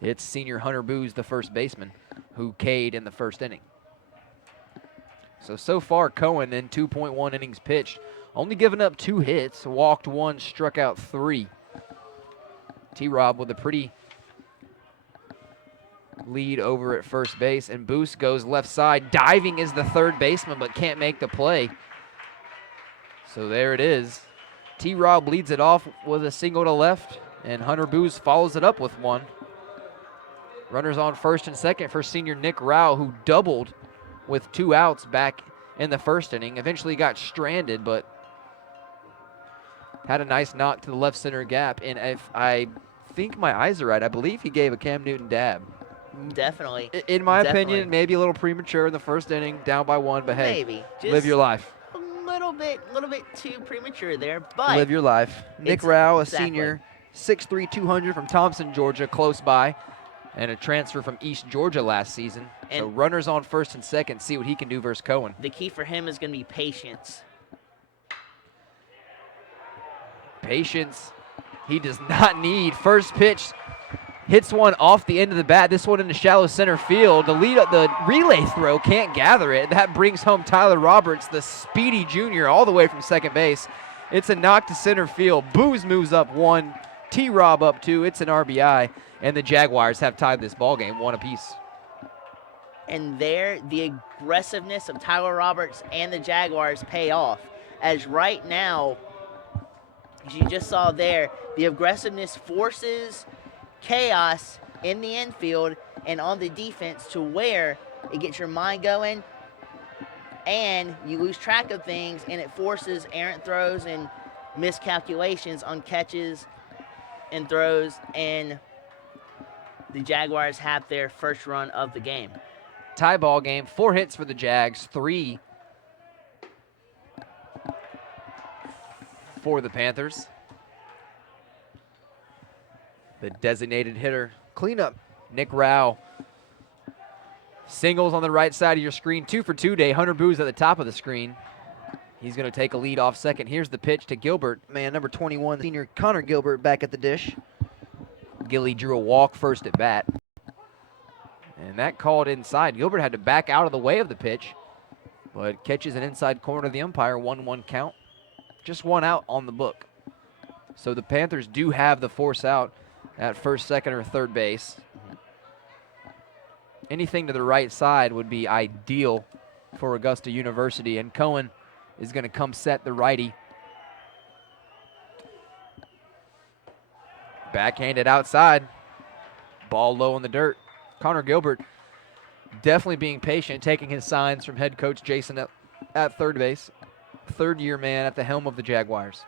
It's senior Hunter Booz, the first baseman, who K'd in the first inning. So far, Cohen in 2.1 innings pitched, only given up 2 hits, walked 1, struck out 3. T-Rob with a pretty lead over at first base, and Boost goes left side. Diving is the third baseman, but can't make the play. So there it is. T-Rob leads it off with a single to left, and Hunter Boost follows it up with 1. Runners on first and second for senior Nick Rao, who doubled with 2 outs back in the first inning. Eventually got stranded, but had a nice knock to the left center gap. And if I think my eyes are right, I believe he gave a Cam Newton dab. Definitely. In my opinion, maybe a little premature in the first inning, down by 1, but hey, maybe. Just live your life. A little bit too premature there, but live your life. Nick Rao, a senior, 6'3", 200 from Thompson, Georgia, close by, and a transfer from East Georgia last season. And so runners on first and second, see what he can do versus Cohen. The key for him is going to be patience. Patience he does not need. First pitch, hits one off the end of the bat. This one into shallow center field. The relay throw can't gather it. That brings home Tyler Roberts, the speedy junior, all the way from second base. It's a knock to center field. Booz moves up 1, T-Rob up 2. It's an RBI, and the Jaguars have tied this ball game 1 apiece. And there, the aggressiveness of Tyler Roberts and the Jaguars pay off. As right now, as you just saw there, the aggressiveness forces chaos in the infield and on the defense to where it gets your mind going and you lose track of things, and it forces errant throws and miscalculations on catches and throws, and the Jaguars have their first run of the game. Tie ball game, 4 hits for the Jags, 3 for the Panthers. The designated hitter cleanup, Nick Rao. Singles on the right side of your screen, 2 for 2 day. Hunter Booz at the top of the screen. He's going to take a lead off second. Here's the pitch to Gilbert. Man, number 21, senior Connor Gilbert back at the dish. Gilly drew a walk first at bat. And that called inside. Gilbert had to back out of the way of the pitch, but catches an inside corner of the umpire, 1-1 count. Just 1 out on the book. So the Panthers do have the force out at first, second, or third base. Anything to the right side would be ideal for Augusta University, and Cohen is going to come set the righty. Backhanded outside. Ball low in the dirt. Connor Gilbert definitely being patient, taking his signs from head coach Jason at third base. Third-year man at the helm of the Jaguars.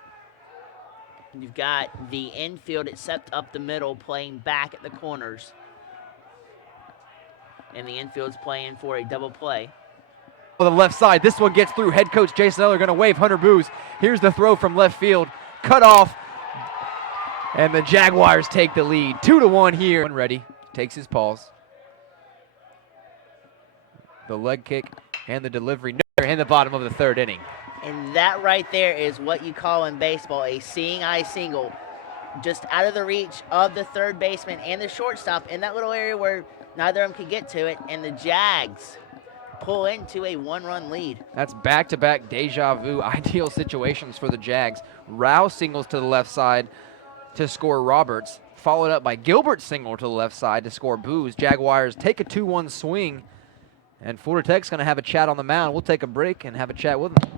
You've got the infield except up the middle playing back at the corners. And the infield's playing for a double play. On the left side, this one gets through. Head coach Jason Eller going to wave Hunter Booz. Here's the throw from left field. Cut off. And the Jaguars take the lead. 2-1 here. One ready. Takes his pause. The leg kick and the delivery. In the bottom of the third inning. And that right there is what you call in baseball a seeing eye single. Just out of the reach of the third baseman and the shortstop in that little area where neither of them could get to it. And the Jags pull into a 1-run lead. That's back-to-back deja vu ideal situations for the Jags. Rao singles to the left side to score Roberts, followed up by Gilbert single to the left side to score Booz. Jaguars take a 2-1 swing, and Florida Tech's going to have a chat on the mound. We'll take a break and have a chat with them.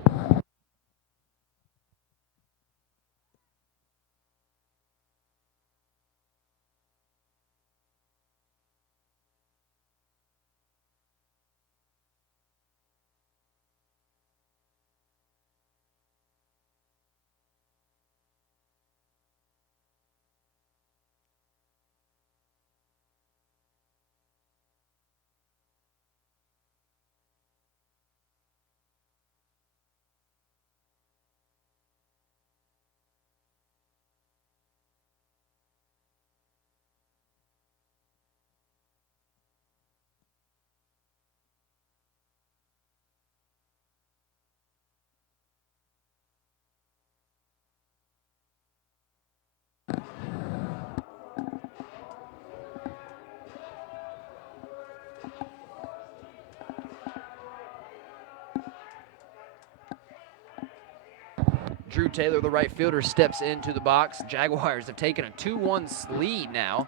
Drew Taylor, the right fielder, steps into the box. Jaguars have taken a 2-1 lead now.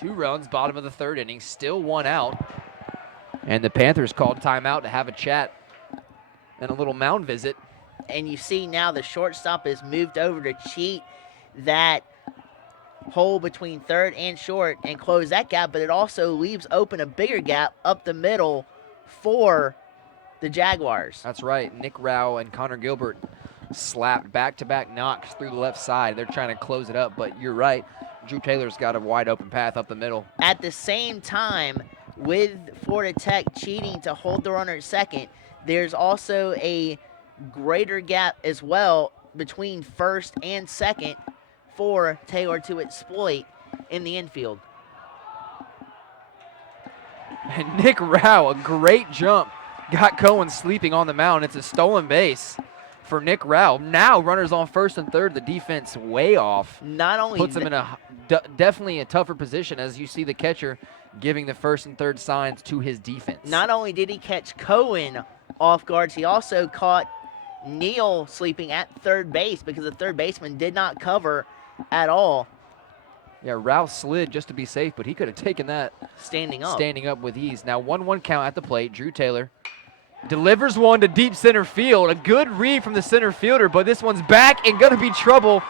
2 runs, bottom of the third inning, still 1 out. And the Panthers called timeout to have a chat and a little mound visit. And you see now the shortstop is moved over to cheat that hole between third and short and close that gap, but it also leaves open a bigger gap up the middle for the Jaguars. That's right. Nick Rao and Connor Gilbert slapped back-to-back knocks through the left side. They're trying to close it up, but you're right. Drew Taylor's got a wide open path up the middle. At the same time, with Florida Tech cheating to hold the runner at second, there's also a greater gap as well between first and second for Taylor to exploit in the infield. And Nick Rao, a great jump, got Cohen sleeping on the mound. It's a stolen base for Nick Rao. Now runners on first and third. The defense way off. Not only puts him in a definitely a tougher position as you see the catcher giving the first and third signs to his defense. Not only did he catch Cohen off guards, he also caught Neal sleeping at third base because the third baseman did not cover at all. Yeah, Rao slid just to be safe, but he could have taken that standing up with ease. Now 1-1 count at the plate. Drew Taylor delivers one to deep center field. A good read from the center fielder, but this one's back and going to be trouble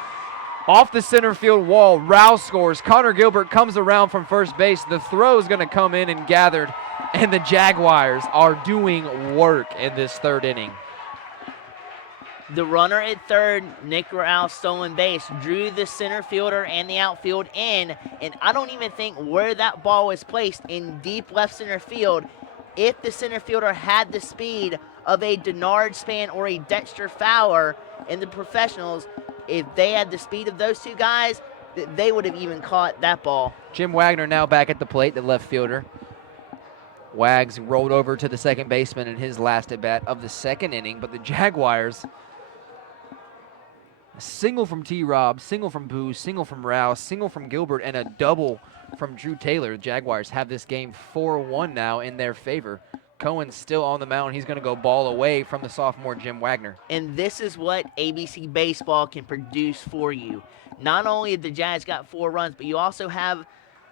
off the center field wall. Rao scores. Connor Gilbert comes around from first base. The throw is going to come in and gathered, and the Jaguars are doing work in this third inning. The runner at third, Nick Rao, stolen base, drew the center fielder and the outfield in, and I don't even think where that ball was placed in deep left center field. If the center fielder had the speed of a Denard Span or a Dexter Fowler in the professionals, if they had the speed of those two guys, they would have even caught that ball. Jim Wagner now back at the plate, the left fielder. Wags rolled over to the second baseman in his last at-bat of the second inning, but the Jaguars, a single from T-Rob, single from Booz, single from Rouse, single from Gilbert, and a double from Drew Taylor. The Jaguars have this game 4-1 now in their favor. Cohen's still on the mound. He's going to go ball away from the sophomore Jim Wagner. And this is what ABC Baseball can produce for you. Not only the Jazz got 4 runs, but you also have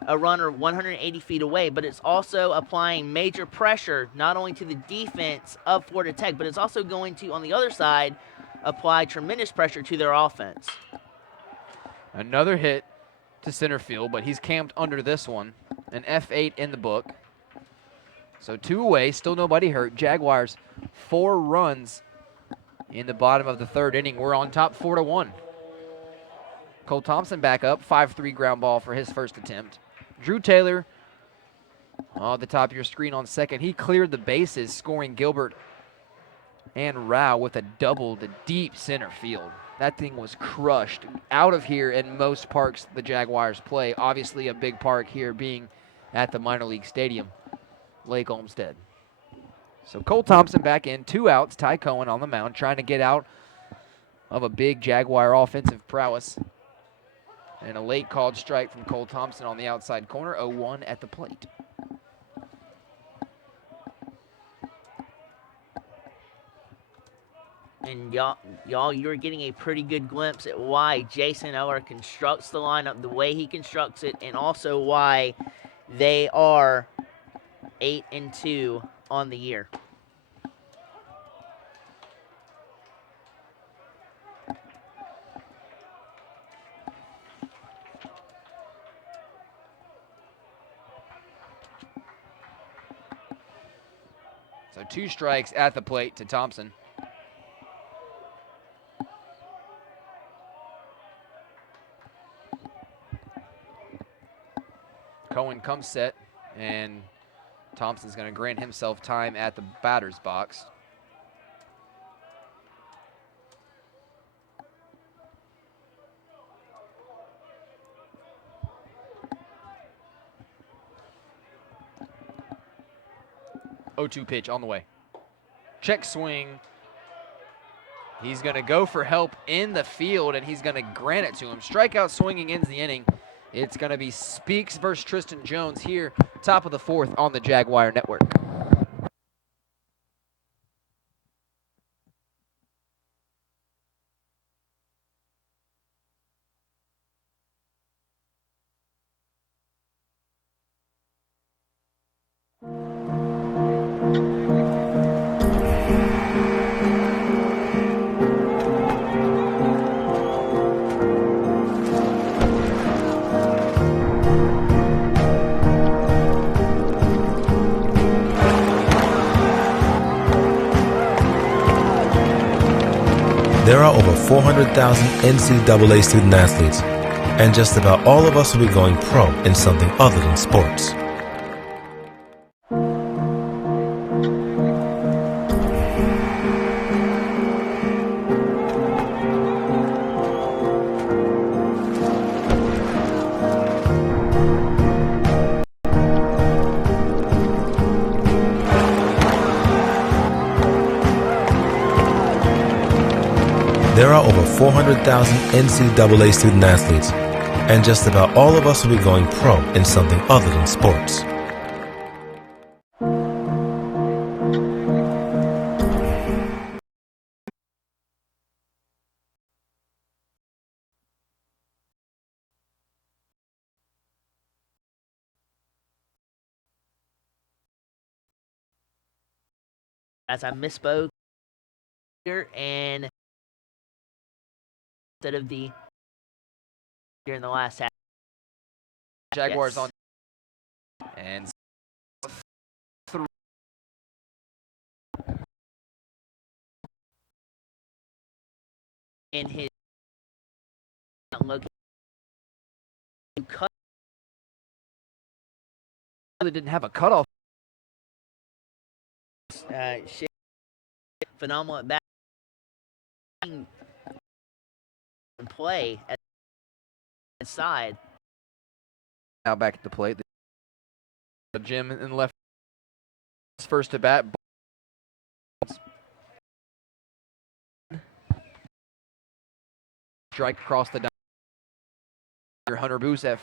a runner 180 feet away, but it's also applying major pressure not only to the defense of Florida Tech, but it's also going to, on the other side, apply tremendous pressure to their offense. Another hit to center field, but he's camped under this one. An F8 in the book. So 2 away, still nobody hurt. Jaguars 4 runs in the bottom of the third inning. We're on top 4-1. Cole Thompson back up, 5-3 ground ball for his first attempt. Drew Taylor on the top of your screen on second. He cleared the bases, scoring Gilbert and Rao with a double to deep center field. That thing was crushed out of here in most parks the Jaguars play. Obviously a big park here being at the minor league stadium, Lake Olmsted. So Cole Thompson back in, 2 outs. Ty Cohen on the mound trying to get out of a big Jaguar offensive prowess. And a late called strike from Cole Thompson on the outside corner, 0-1 at the plate. And y'all, you're getting a pretty good glimpse at why Jason Eller constructs the lineup the way he constructs it, and also why they are 8-2 on the year. So 2 strikes at the plate to Thompson. Cohen comes set, and Thompson's going to grant himself time at the batter's box. Oh-2 pitch on the way. Check swing. He's going to go for help in the field, and he's going to grant it to him. Strikeout swinging ends the inning. It's going to be Speaks versus Tristan Jones here, top of the 4th on the Jaguar Network. There are over 400,000 NCAA student athletes, and just about all of us will be going pro in something other than sports. There are over 400,000 NCAA student athletes, and just about all of us will be going pro in something other than sports. As I misspoke here, and instead of the during the last half. Jaguars Yes. on. And In his look, you cut they didn't have a cutoff. shit, phenomenal at bat and play at the side. Now back at the plate. The Jim in left. First at bat. Strike across the diamond. Hunter Booth at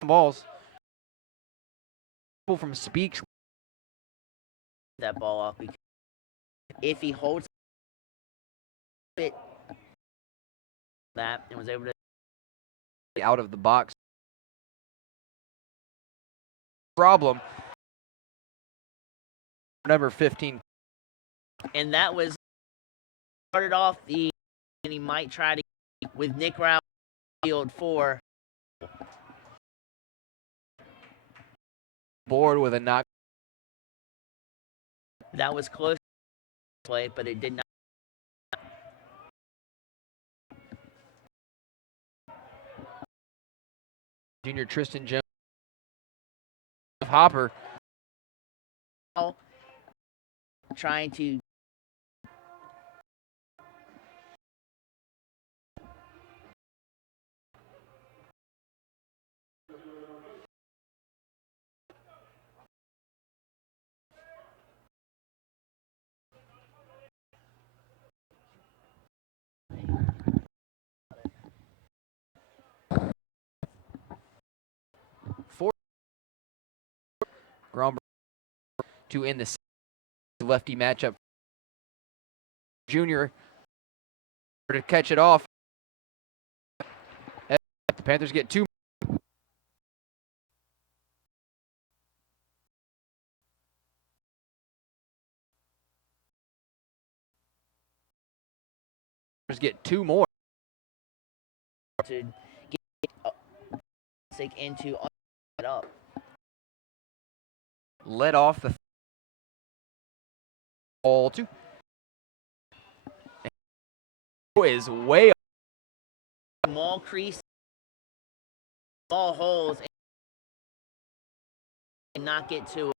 balls. From Speaks. That ball off because if he holds it that and was able to Out of the box. Problem. Number 15. and that was started off the and he might try to with Nick Rao field for Board with a knock. that was close to play, but it did not. Junior Tristan Jones. Hopper. Trying to Gromberg to end the lefty matchup. Junior to catch it off. The Panthers get two. Get two more. To get into it up. Led off the ball two. Is way up. Small crease, ball holes, and not get to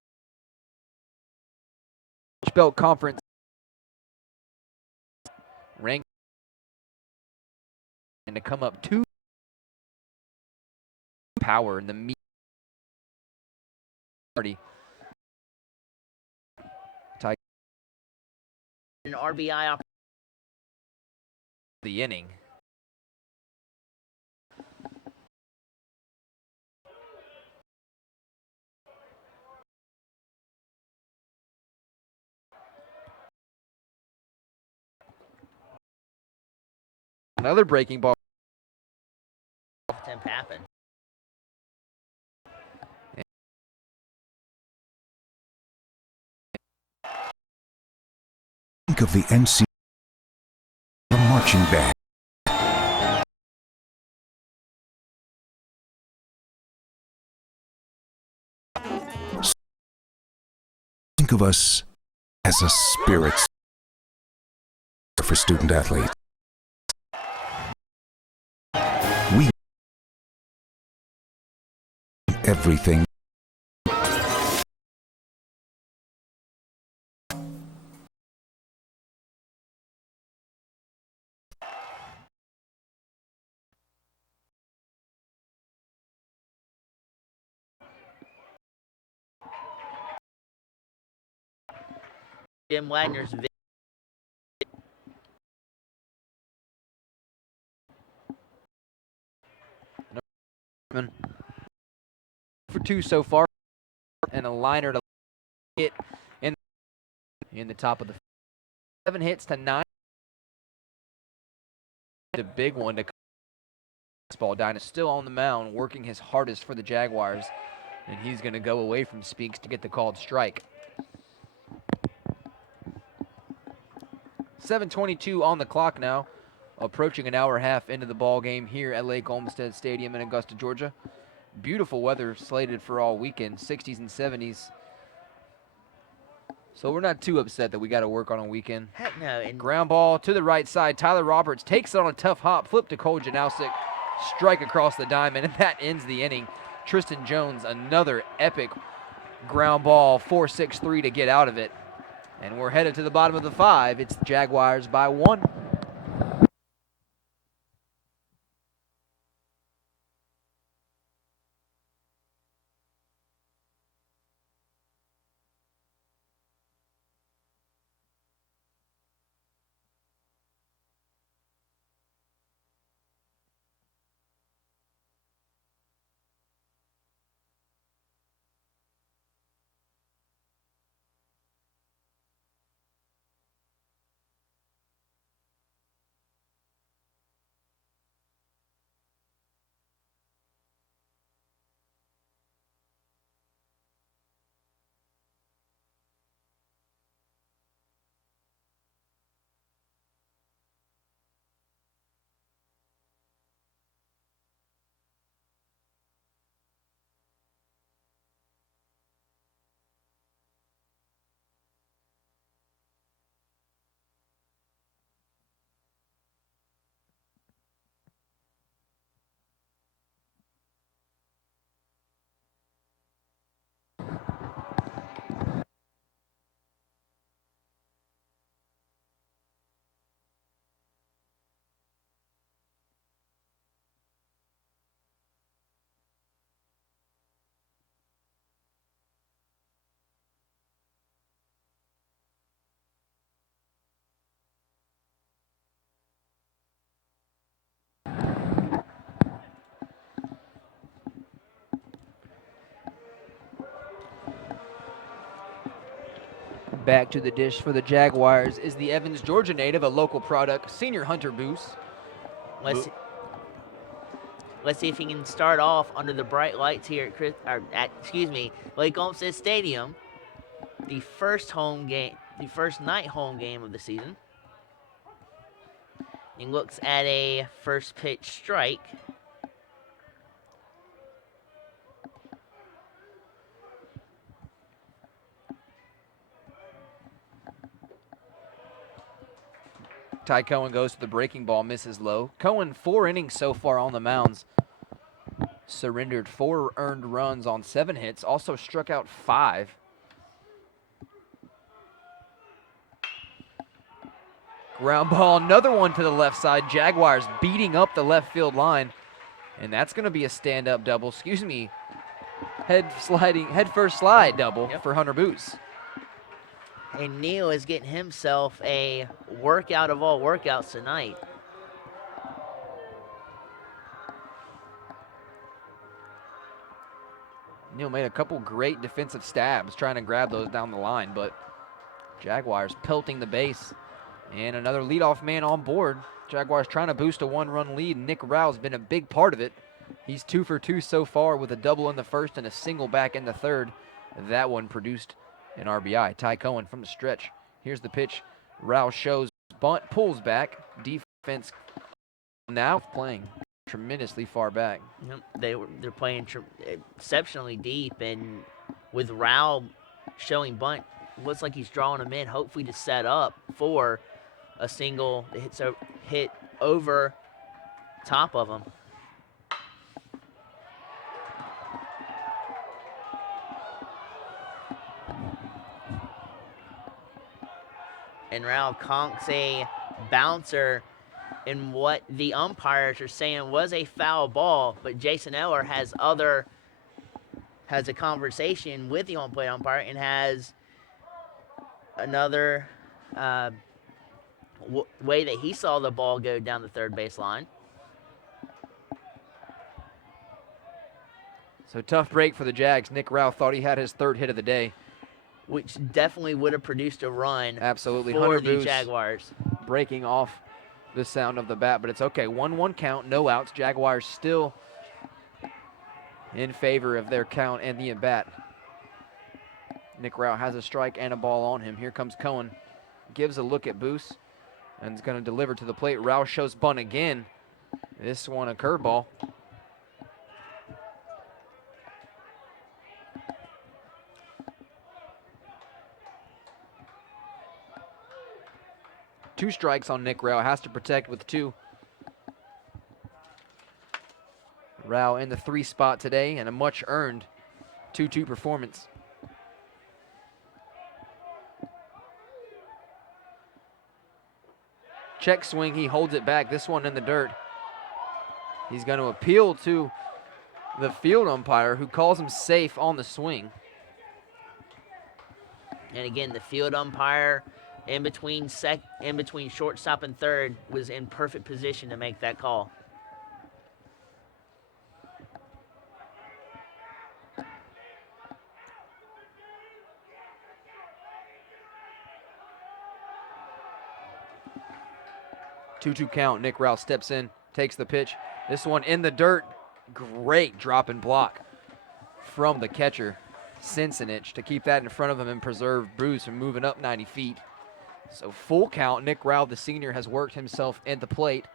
Belt Conference rank and to come up two power in the meat party. an RBI opportunity. The inning. Another breaking ball. Temp happen. Think of the NC marching band. Think of us as a spirit for student athletes. We everything. Jim Wagner's for two so far, and a liner to hit in the top of the 7 hits to 9. A big one to ball. Dyna still on the mound, working his hardest for the Jaguars, and he's going to go away from Speaks to get the called strike. 7:22 on the clock now, approaching an hour and a half into the ball game here at Lake Olmsted Stadium in Augusta, Georgia. Beautiful weather slated for all weekend, 60s and 70s. So we're not too upset that we got to work on a weekend. heck no. And Ground ball to the right side. Tyler Roberts takes it on a tough hop, flip to Cole Janowski, strike across the diamond, and that ends the inning. Tristan Jones, another epic ground ball, 4-6-3 to get out of it. And we're headed to the bottom of the 5. It's the Jaguars by 1. Back to the dish for the Jaguars is the Evans, Georgia native, a local product, senior Hunter Boos. Let's see if he can start off under the bright lights here at Lake Olmsted Stadium. The first night home game of the season. He looks at a first pitch strike. Ty Cohen goes to the breaking ball, misses low. Cohen, 4 innings so far on the mounds. Surrendered 4 earned runs on 7 hits, also struck out 5. Ground ball, another one to the left side. Jaguars beating up the left field line. And that's going to be a stand-up double. Head first slide double for Hunter Boos. And Neal is getting himself a workout of all workouts tonight. Neal made a couple great defensive stabs trying to grab those down the line, but Jaguars pelting the base. And another leadoff man on board. Jaguars trying to boost a 1-run lead. Nick Rau's been a big part of it. He's 2 for 2 so far with a double in the first and a single back in the third. That one produced an RBI. Ty Cohen from the stretch. Here's the pitch. Rau shows bunt, pulls back. Defense now playing tremendously far back. Yep, they're playing exceptionally deep, and with Rau showing bunt, looks like he's drawing them in, hopefully to set up for a single that hit over top of him. And Rau conks a bouncer in what the umpires are saying was a foul ball, but Jason Eller has a conversation with the on-play umpire and has another way that he saw the ball go down the third base line. So tough break for the Jags. Nick Rau thought he had his 3rd hit of the day. Which definitely would have produced a run. Absolutely. For Hunter the Boos Jaguars. breaking off the sound of the bat, but it's okay. 1-1 count, no outs. Jaguars still in favor of their count and the at-bat. Nick Rau has a strike and a ball on him. Here comes Cohen. Gives a look at Boos and is going to deliver to the plate. Rau shows bunt again. This one a curveball. Two strikes on Nick Rau. Has to protect with 2. Rau in the 3 spot today and a much earned 2-2 performance. Check swing, he holds it back. This one in the dirt. He's going to appeal to the field umpire who calls him safe on the swing. And again, the field umpire in between shortstop and third was in perfect position to make that call. Two-two count. Nick Rau steps in, takes the pitch. This one in the dirt. Great drop and block from the catcher, Sensenich, to keep that in front of him and preserve Boos from moving up 90 feet. So full count. Nick Rau, the senior, has worked himself at the plate,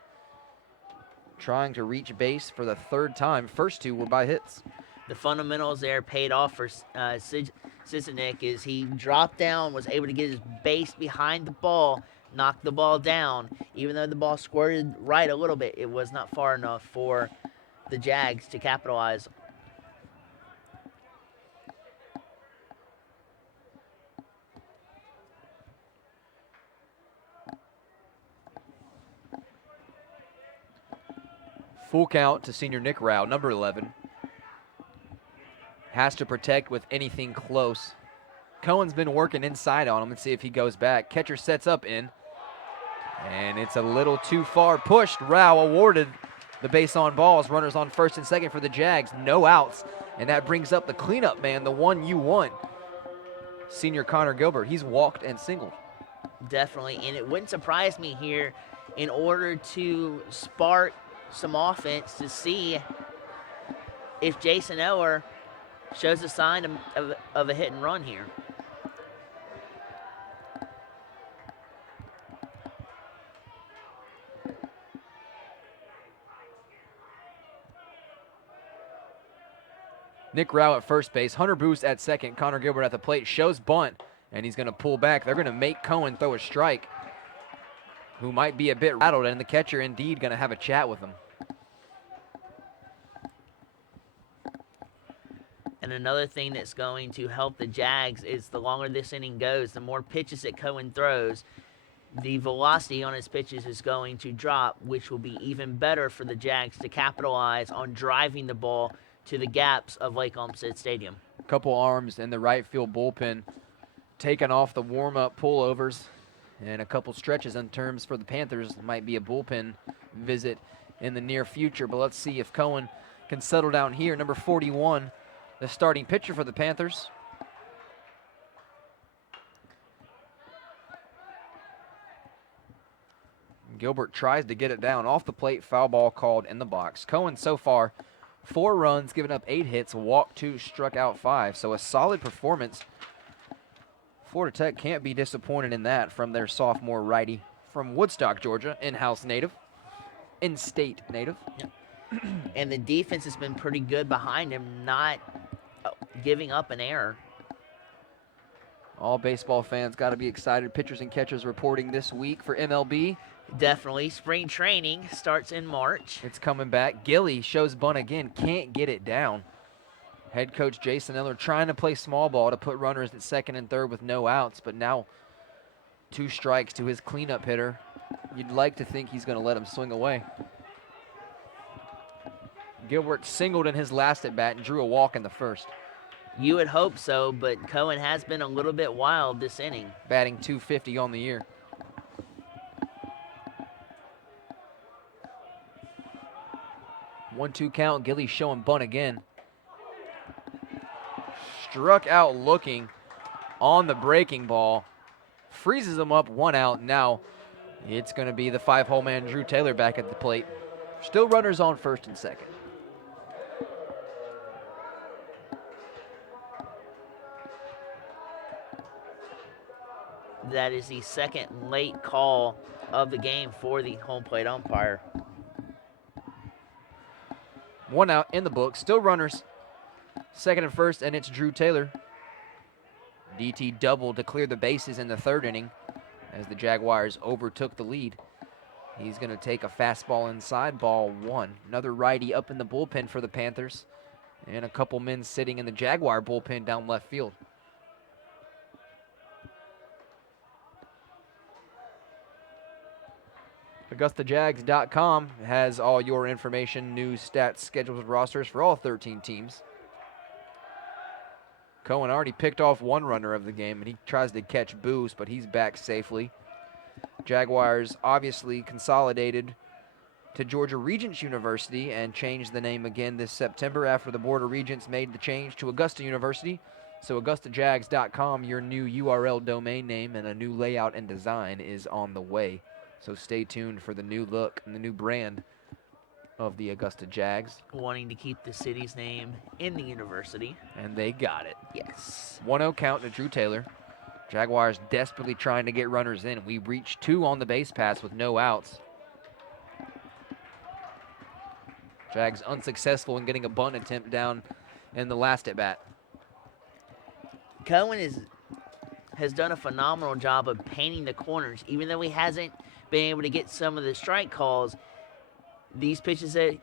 trying to reach base for the 3rd time. First 2 were by hits. The fundamentals there paid off for Sensenich as he dropped down, was able to get his base behind the ball, knocked the ball down. Even though the ball squirted right a little bit, it was not far enough for the Jags to capitalize. Full count to senior Nick Rau, number 11. Has to protect with anything close. Cohen's been working inside on him. Let's see if he goes back. Catcher sets up in. And it's a little too far pushed. Rau awarded the base on balls. Runners on first and second for the Jags. No outs. And that brings up the cleanup man, the one you want. senior Connor Gilbert. He's walked and singled. Definitely, and it wouldn't surprise me here in order to spark some offense to see if Jason Eller shows a sign of a hit and run here. Nick Rao at first base, Hunter Boost at second, Connor Gilbert at the plate, shows bunt, and he's going to pull back. They're going to make Cohen throw a strike, who might be a bit rattled, and the catcher indeed going to have a chat with him. And another thing that's going to help the Jags is the longer this inning goes, the more pitches that Cohen throws, the velocity on his pitches is going to drop, which will be even better for the Jags to capitalize on driving the ball to the gaps of Lake Olmsted Stadium. Couple arms in the right field bullpen, taking off the warm-up pullovers, and a couple stretches in terms for the Panthers. Might be a bullpen visit in the near future, but let's see if Cohen can settle down here. Number 41, the starting pitcher for the Panthers. Gilbert tries to get it down off the plate, foul ball called in the box. Cohen so far 4 runs, given up 8 hits, walked 2, struck out 5. So a solid performance. Florida Tech can't be disappointed in that from their sophomore righty from Woodstock, Georgia, in-house native, in-state native. Yep. And the defense has been pretty good behind him, not giving up an error. All baseball fans got to be excited. Pitchers and catchers reporting this week for MLB. Definitely. Spring training starts in March. It's coming back. Gilly shows bunt again, can't get it down. Head coach Jason Eller trying to play small ball to put runners at second and third with no outs, but now 2 strikes to his cleanup hitter. You'd like to think he's going to let him swing away. Gilbert singled in his last at bat and drew a walk in the first. You would hope so, but Cohen has been a little bit wild this inning. Batting .250 on the year. One-two count. Gilly showing bunt again. Struck out looking on the breaking ball. Freezes him up, 1 out. Now it's going to be the 5-hole man Drew Taylor back at the plate. Still runners on first and second. That is the second late call of the game for the home plate umpire. 1 out in the book. Still runners. Second and first, and it's Drew Taylor. DT doubled to clear the bases in the 3rd inning as the Jaguars overtook the lead. He's going to take a fastball inside, ball 1. Another righty up in the bullpen for the Panthers, and a couple men sitting in the Jaguar bullpen down left field. AugustaJags.com has all your information, news, stats, schedules, and rosters for all 13 teams. Cohen already picked off 1 runner of the game, and he tries to catch Boost, but he's back safely. Jaguars obviously consolidated to Georgia Regents University and changed the name again this September after the Board of Regents made the change to Augusta University. So AugustaJags.com, your new URL domain name and a new layout and design is on the way. So stay tuned for the new look and the new brand of the Augusta Jags. Wanting to keep the city's name in the university. And they got it. Yes. 1-0 count to Drew Taylor. Jaguars desperately trying to get runners in. We reached 2 on the base pass with no outs. Jags unsuccessful in getting a bunt attempt down in the last at bat. Cohen has done a phenomenal job of painting the corners. Even though he hasn't been able to get some of the strike calls, these pitches that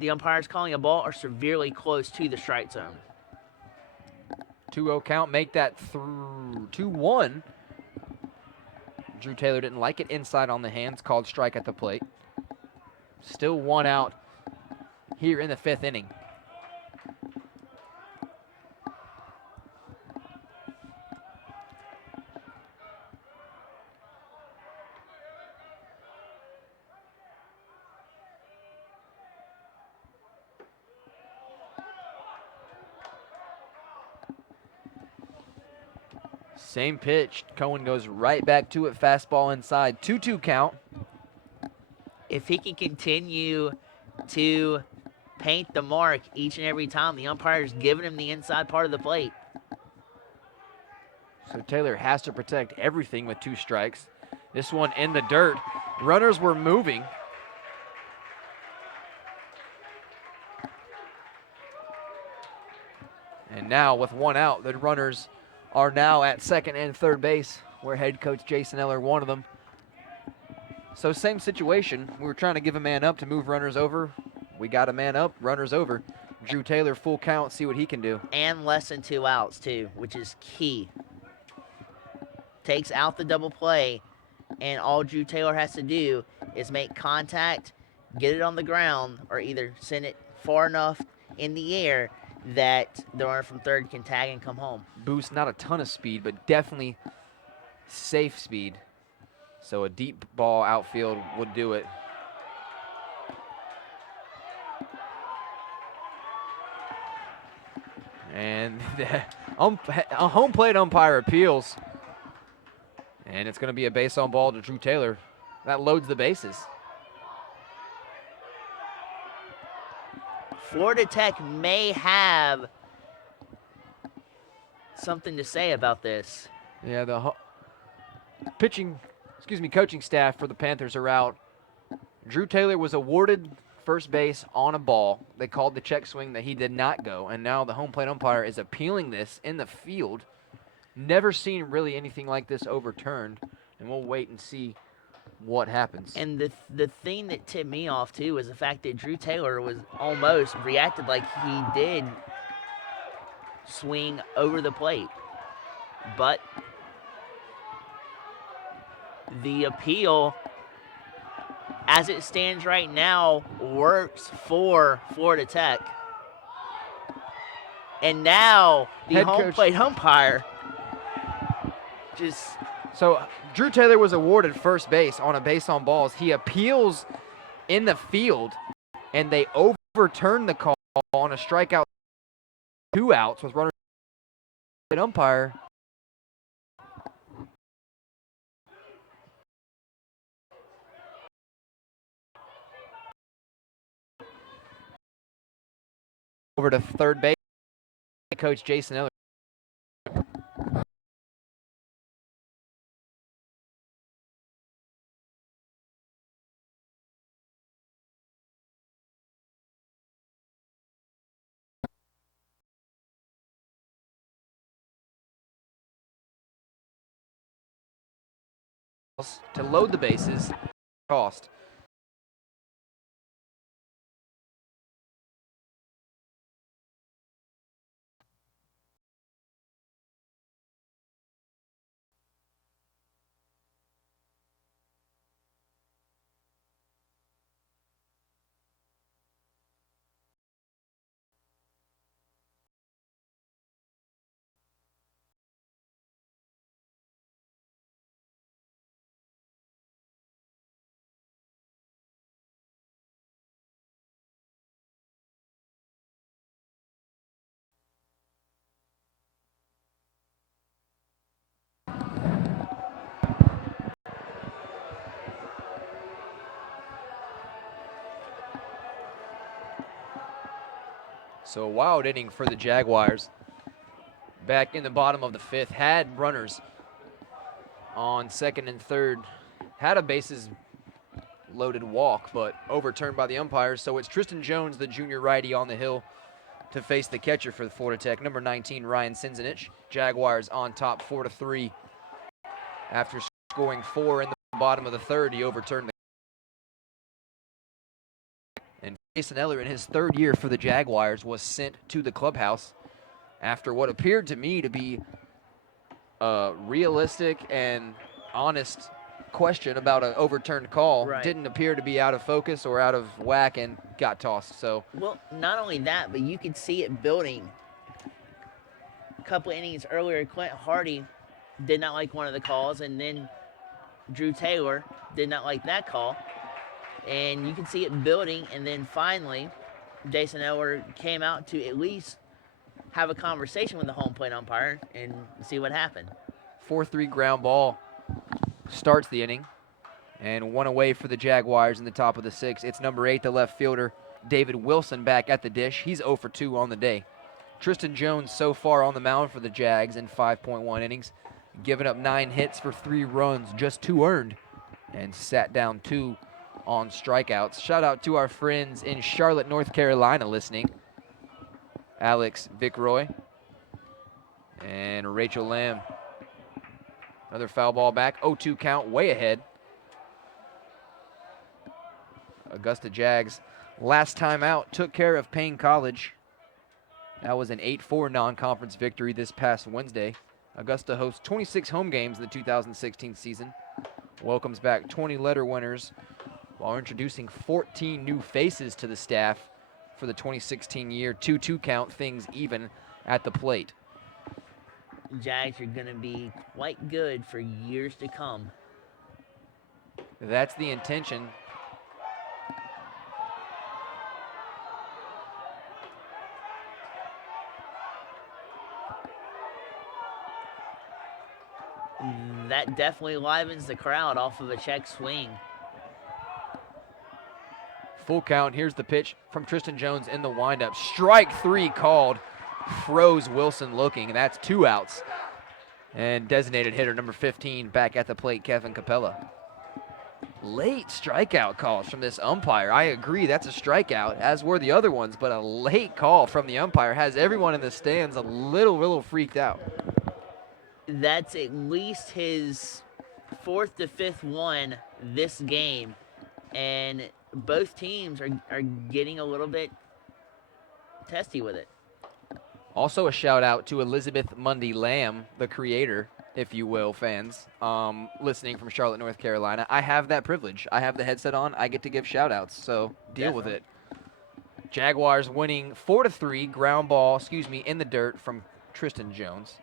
the umpire's calling a ball are severely close to the strike zone. 2-0 count, make that through 2-1. Drew Taylor didn't like it inside on the hands, called strike at the plate. Still 1 out here in the 5th inning. Same pitch. Cohen goes right back to it. Fastball inside. 2-2 count. If he can continue to paint the mark each and every time, the umpire's giving him the inside part of the plate. So Taylor has to protect everything with 2 strikes. This one in the dirt. Runners were moving. And now with 1 out, the runners are now at second and third base, where head coach Jason Eller wanted them. So same situation. We were trying to give a man up to move runners over. We got a man up, runners over. Drew Taylor full count, see what he can do. And less than 2 outs, too, which is key. Takes out the double play, and all Drew Taylor has to do is make contact, get it on the ground, or either send it far enough in the air that the runner from third can tag and come home. Boost, not a ton of speed, but definitely safe speed. So a deep ball outfield would do it. And a home plate umpire appeals. And it's going to be a base on ball to Drew Taylor. That loads the bases. Florida Tech may have something to say about this. Yeah, the coaching staff for the Panthers are out. Drew Taylor was awarded first base on a ball. They called the check swing that he did not go, and now the home plate umpire is appealing this in the field. Never seen really anything like this overturned, and we'll wait and see what happens. And the thing that tipped me off, too, was the fact that Drew Taylor was almost reacted like he did swing over the plate. But the appeal, as it stands right now, works for Florida Tech. And now the Head home coach- plate umpire just... So Drew Taylor was awarded first base on a base on balls. He appeals in the field, and they overturn the call on a strikeout, 2 outs with runner and umpire. Over to third base, coach Jason Eller. To load the bases, cost. So a wild inning for the Jaguars. Back in the bottom of the 5th, had runners on second and third, had a bases loaded walk, but overturned by the umpires. So it's Tristan Jones, the junior righty, on the hill to face the catcher for the Florida Tech, number 19, Ryan Sinzanich. Jaguars on top 4-3. After scoring 4 in the bottom of the 3rd, he overturned the. And Jason Eller, in his 3rd year for the Jaguars, was sent to the clubhouse after what appeared to me to be a realistic and honest question about an overturned call. Right. Didn't appear to be out of focus or out of whack and got tossed. So Well, not only that, but you could see it building. A couple innings earlier, Clint Hardy did not like one of the calls, and then Drew Taylor did not like that call. And you can see it building, and then finally, Jason Eller came out to at least have a conversation with the home plate umpire and see what happened. 4-3 ground ball starts the inning. And one away for the Jaguars in the top of the 6th. It's number 8, the left fielder, David Wilson, back at the dish. He's 0 for 2 on the day. Tristan Jones so far on the mound for the Jags in 5.1 innings, giving up 9 hits for 3 runs, just 2 earned, and sat down 2 on strikeouts. Shout out to our friends in Charlotte, North Carolina listening. Alex Vickroy and Rachel Lamb. Another foul ball back, 0-2 count, way ahead. Augusta Jags, last time out, took care of Payne College. That was an 8-4 non-conference victory this past Wednesday. Augusta hosts 26 home games in the 2016 season. Welcomes back 20 letter winners while introducing 14 new faces to the staff for the 2016 year. 2-2 count, things even at the plate. Jags are going to be quite good for years to come. That's the intention. That definitely livens the crowd off of a check swing. Full count. Here's the pitch from Tristan Jones in the windup. Strike 3 called. Froze Wilson looking. That's 2 outs. And designated hitter number 15 back at the plate, Kevin Capella. Late strikeout calls from this umpire. I agree, that's a strikeout, as were the other ones, but a late call from the umpire has everyone in the stands a little freaked out. That's at least his 4th to 5th one this game, and both teams are getting a little bit testy with it. Also a shout out to Elizabeth Mundy Lamb, the creator, if you will, fans, listening from Charlotte, North Carolina. I have that privilege. I have the headset on. I get to give shout outs, so deal with it. Jaguars winning 4-3, ground ball, in the dirt from Tristan Jones.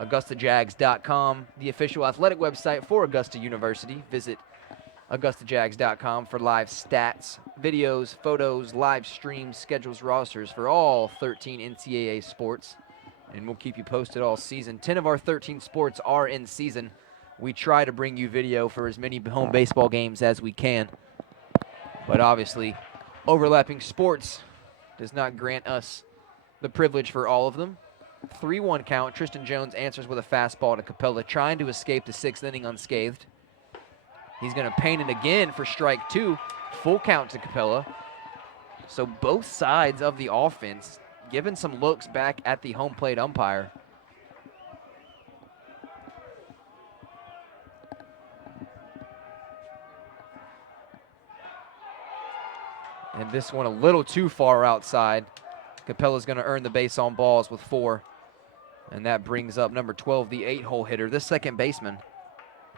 AugustaJags.com, the official athletic website for Augusta University. Visit AugustaJags.com for live stats, videos, photos, live streams, schedules, rosters for all 13 NCAA sports. And we'll keep you posted all season. 10 of our 13 sports are in season. We try to bring you video for as many home baseball games as we can. But obviously, overlapping sports does not grant us the privilege for all of them. 3-1 count. Tristan Jones answers with a fastball to Capella, trying to escape the 6th inning unscathed. He's going to paint it again for strike 2. Full count to Capella. So both sides of the offense giving some looks back at the home plate umpire. And this one a little too far outside. Capella's going to earn the base on balls with 4. And that brings up number 12, the 8-hole hitter, the second baseman,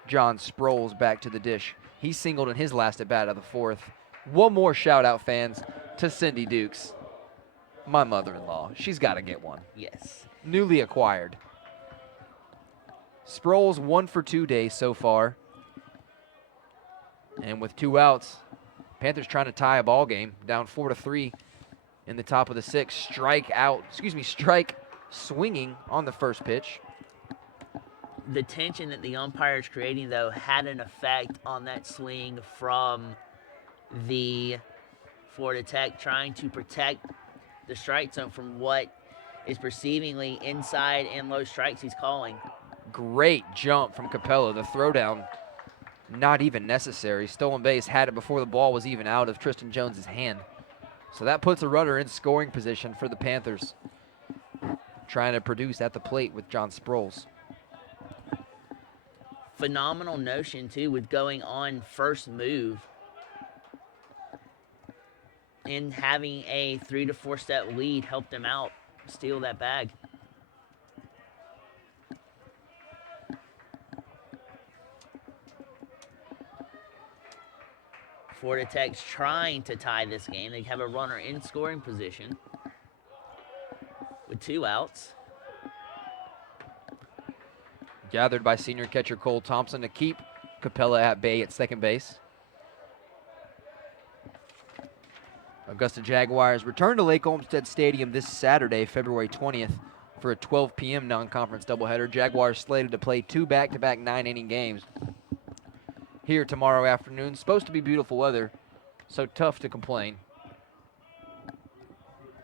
John Sproles, back to the dish. He singled in his last at-bat of the 4th. One more shout-out, fans, to Cindy Dukes, my mother-in-law. She's got to get one. Yes. Newly acquired. Sproles 1 for 2 days so far. And with 2 outs, Panthers trying to tie a ball game, down 4-3 in the top of the 6th. Strike swinging on the first pitch. The tension that the umpire is creating, though, had an effect on that swing from the Florida Tech, trying to protect the strike zone from what is perceivingly inside and low strikes he's calling. Great jump from Capella. The throwdown not even necessary. Stolen base, had it before the ball was even out of Tristan Jones' hand. So that puts a runner in scoring position for the Panthers, trying to produce at the plate with John Sproles. Phenomenal notion, too, with going on first move and having a 3 to 4 step lead helped them out steal that bag. Florida Tech's trying to tie this game. They have a runner in scoring position with 2 outs. Gathered by senior catcher Cole Thompson to keep Capella at bay at second base. Augusta Jaguars return to Lake Olmsted Stadium this Saturday, February 20th, for a 12 p.m. non-conference doubleheader. Jaguars slated to play 2 back-to-back 9-inning games here tomorrow afternoon. Supposed to be beautiful weather, so tough to complain.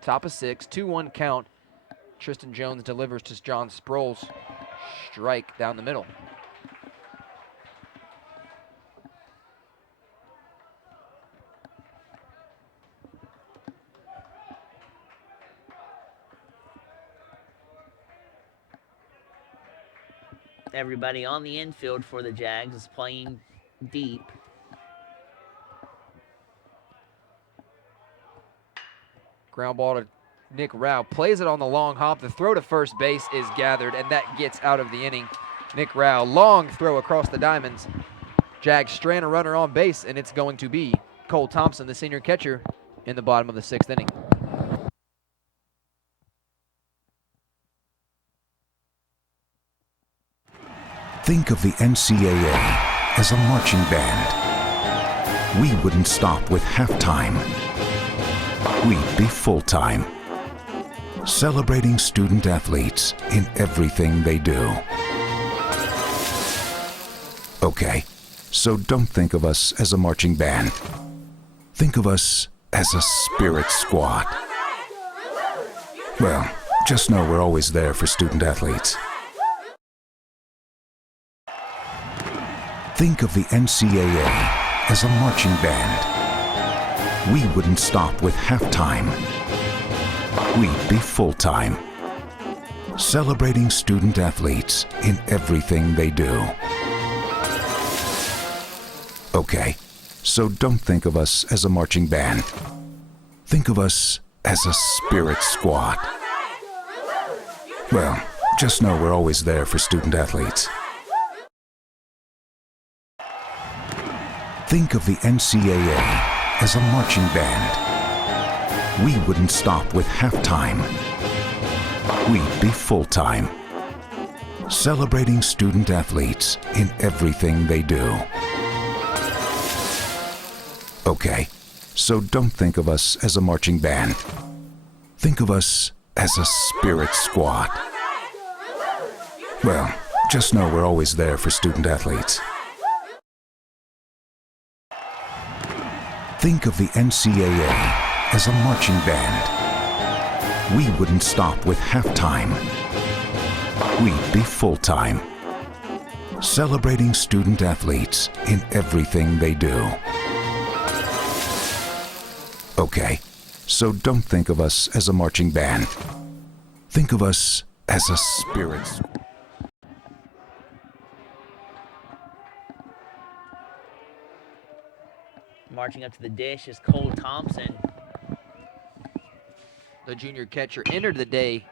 Top of 6, 2-1 count. Tristan Jones delivers to John Sproles. Strike down the middle. Everybody on the infield for the Jags is playing deep. Ground ball to Nick Rao. Plays it on the long hop. The throw to first base is gathered, and that gets out of the inning. Nick Rao, long throw across the diamonds. Jags strand a runner on base, and it's going to be Cole Thompson, the senior catcher, in the bottom of the 6th inning. Think of the NCAA as a marching band. We wouldn't stop with halftime. We'd be full-time, celebrating student athletes in everything they do. Okay, so don't think of us as a marching band. Think of us as a spirit squad. Well, just know we're always there for student athletes. Think of the NCAA as a marching band. We wouldn't stop with halftime. We'd be full-time, celebrating student athletes in everything they do. Okay, so don't think of us as a marching band. Think of us as a spirit squad. Well, just know we're always there for student athletes. Think of the NCAA as a marching band. We wouldn't stop with halftime. We'd be full-time, celebrating student athletes in everything they do. Okay, so don't think of us as a marching band. Think of us as a spirit squad. Well, just know we're always there for student athletes. Think of the NCAA as a marching band. We wouldn't stop with halftime. We'd be full-time, celebrating student athletes in everything they do. Okay, so don't think of us as a marching band. Think of us as a spirit squad. Marching up to the dish is Cole Thompson. The junior catcher entered the day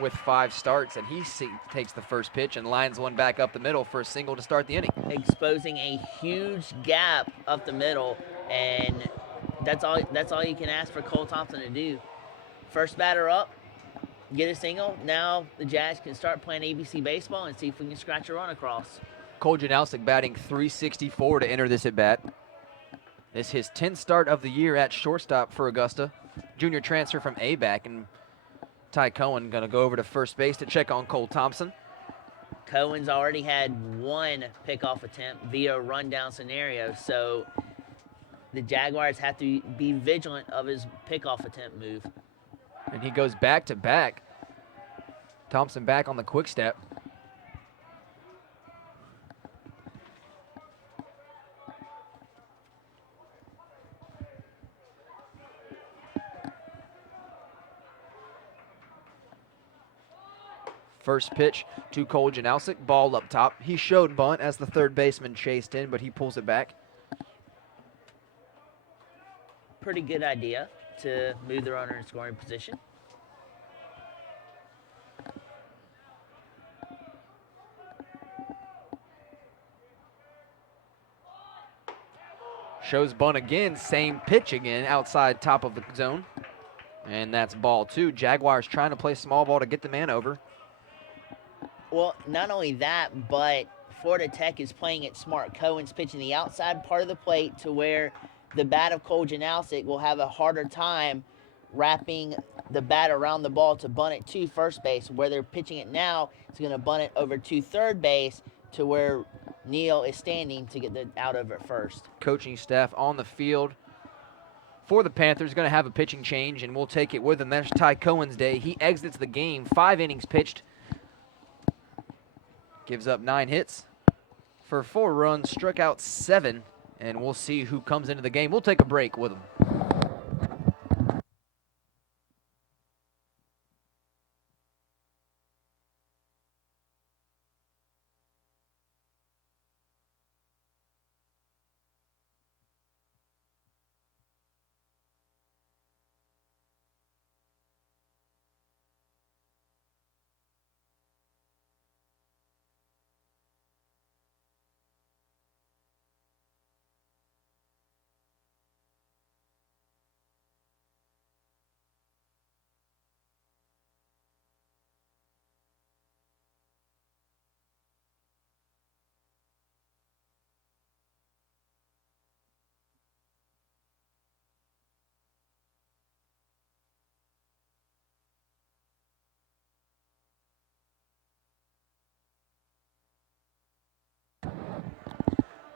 with 5 starts, and he takes the first pitch and lines one back up the middle for a single to start the inning. Exposing a huge gap up the middle, and that's all you can ask for Cole Thompson to do. First batter up, get a single. Now the Jazz can start playing ABC baseball and see if we can scratch a run across. Cole Janowski batting .364 to enter this at-bat. This is his 10th start of the year at shortstop for Augusta. Junior transfer from A-back, and Ty Cohen going to go over to first base to check on Cole Thompson. Cohen's already had 1 pickoff attempt via rundown scenario, so the Jaguars have to be vigilant of his pickoff attempt move. And he goes back-to-back. Thompson back on the quick step. First pitch to Cole Janowski, ball up top. He showed bunt as the third baseman chased in, but he pulls it back. Pretty good idea to move the runner in scoring position. Shows bunt again, same pitch again, outside top of the zone. And that's ball 2. Jaguars trying to play small ball to get the man over. Well, not only that, but Florida Tech is playing it smart. Cohen's pitching the outside part of the plate to where the bat of Cole Janowski will have a harder time wrapping the bat around the ball to bunt it to first base. Where they're pitching it now, it's going to bunt it over to third base to where Neal is standing to get the out over at first. Coaching staff on the field for the Panthers going to have a pitching change, and we'll take it with him. That's Ty Cohen's day. He exits the game. 5 innings pitched. Gives up 9 hits for 4 runs, struck out 7, and we'll see who comes into the game. We'll take a break with him.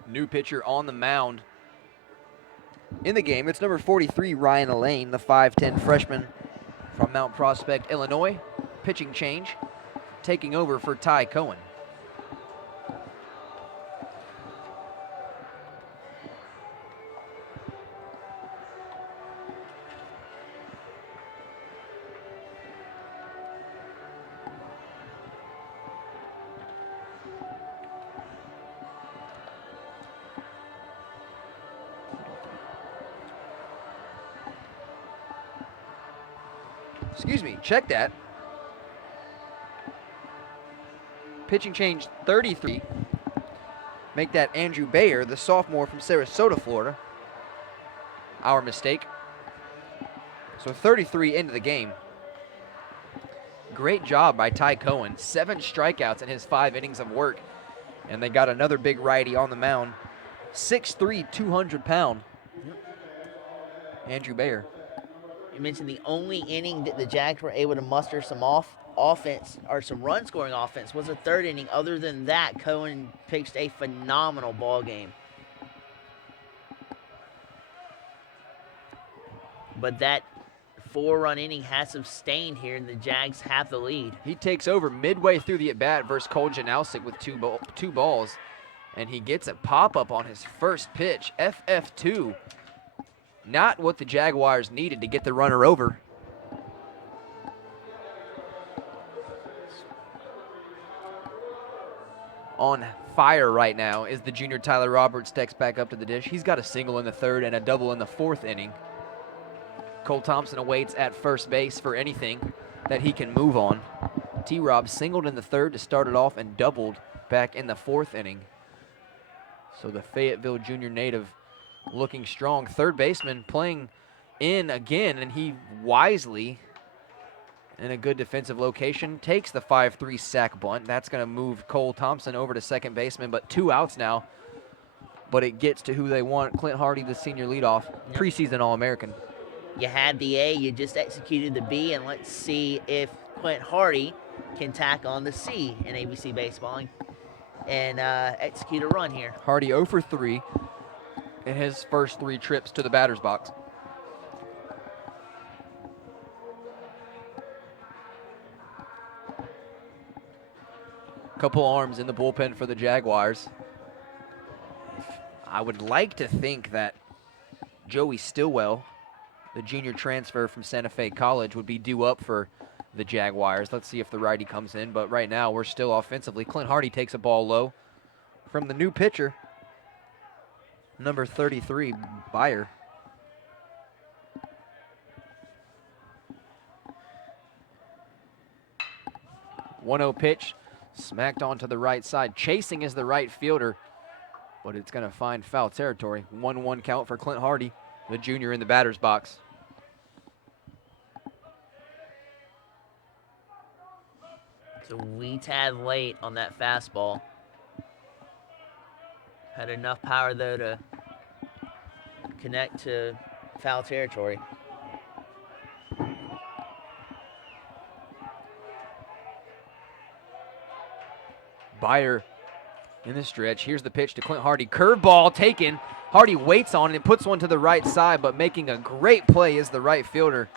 New pitcher on the mound. In the game, it's number 43, Ryan Elaine, the 5'10 freshman From Mount Prospect, Illinois. Pitching change. Taking over for Ty Cohen. Excuse me, check that. Pitching change 33. Make that Andrew Bayer, the sophomore from Sarasota, Florida. Our mistake. So 33 into the game. Great job by Ty Cohen. 7 strikeouts in his 5 innings of work. And they got another big righty on the mound. 6'3", 200-pound Andrew Bayer. You mentioned the only inning that the Jags were able to muster some offense or some run-scoring offense was the 3rd inning. Other than that, Cohen pitched a phenomenal ball game. But that 4-run inning has sustained here, and the Jags have the lead. He takes over midway through the at-bat versus Cole Janowski with two balls, and he gets a pop-up on his first pitch, FF2. Not what the Jaguars needed to get the runner over. On fire right now is the junior Tyler Roberts. Steps back up to the dish. He's got a single in the 3rd and a double in the 4th inning. Cole Thompson awaits at first base for anything that he can move on. T-Rob singled in the 3rd to start it off and doubled back in the 4th inning. So the Fayetteville junior native looking strong. 3rd baseman playing in again, and he wisely, in a good defensive location, takes the 5-3 sack bunt. That's going to move Cole Thompson over to 2nd baseman, but 2 outs now. But it gets to who they want. Clint Hardy, the senior leadoff, preseason All-American. You had the A, you just executed the B, and let's see if Clint Hardy can tack on the C in ABC baseball and execute a run here. Hardy 0 for 3 in his first 3 trips to the batter's box. Couple arms in the bullpen for the Jaguars. I would like to think that Joey Stillwell, the junior transfer from Santa Fe College, would be due up for the Jaguars. Let's see if the righty comes in, but right now we're still offensively. Clint Hardy takes a ball low from the new pitcher, number 33, Bayer. One-0 pitch, smacked onto the right side. Chasing is the right fielder, but it's going to find foul territory. 1-1 count for Clint Hardy, the junior in the batter's box. So we tad late on that fastball. Had enough power, though, to connect to foul territory. Byer in the stretch. Here's the pitch to Clint Hardy. Curveball taken. Hardy waits on it and puts one to the right side, but making a great play is the right fielder.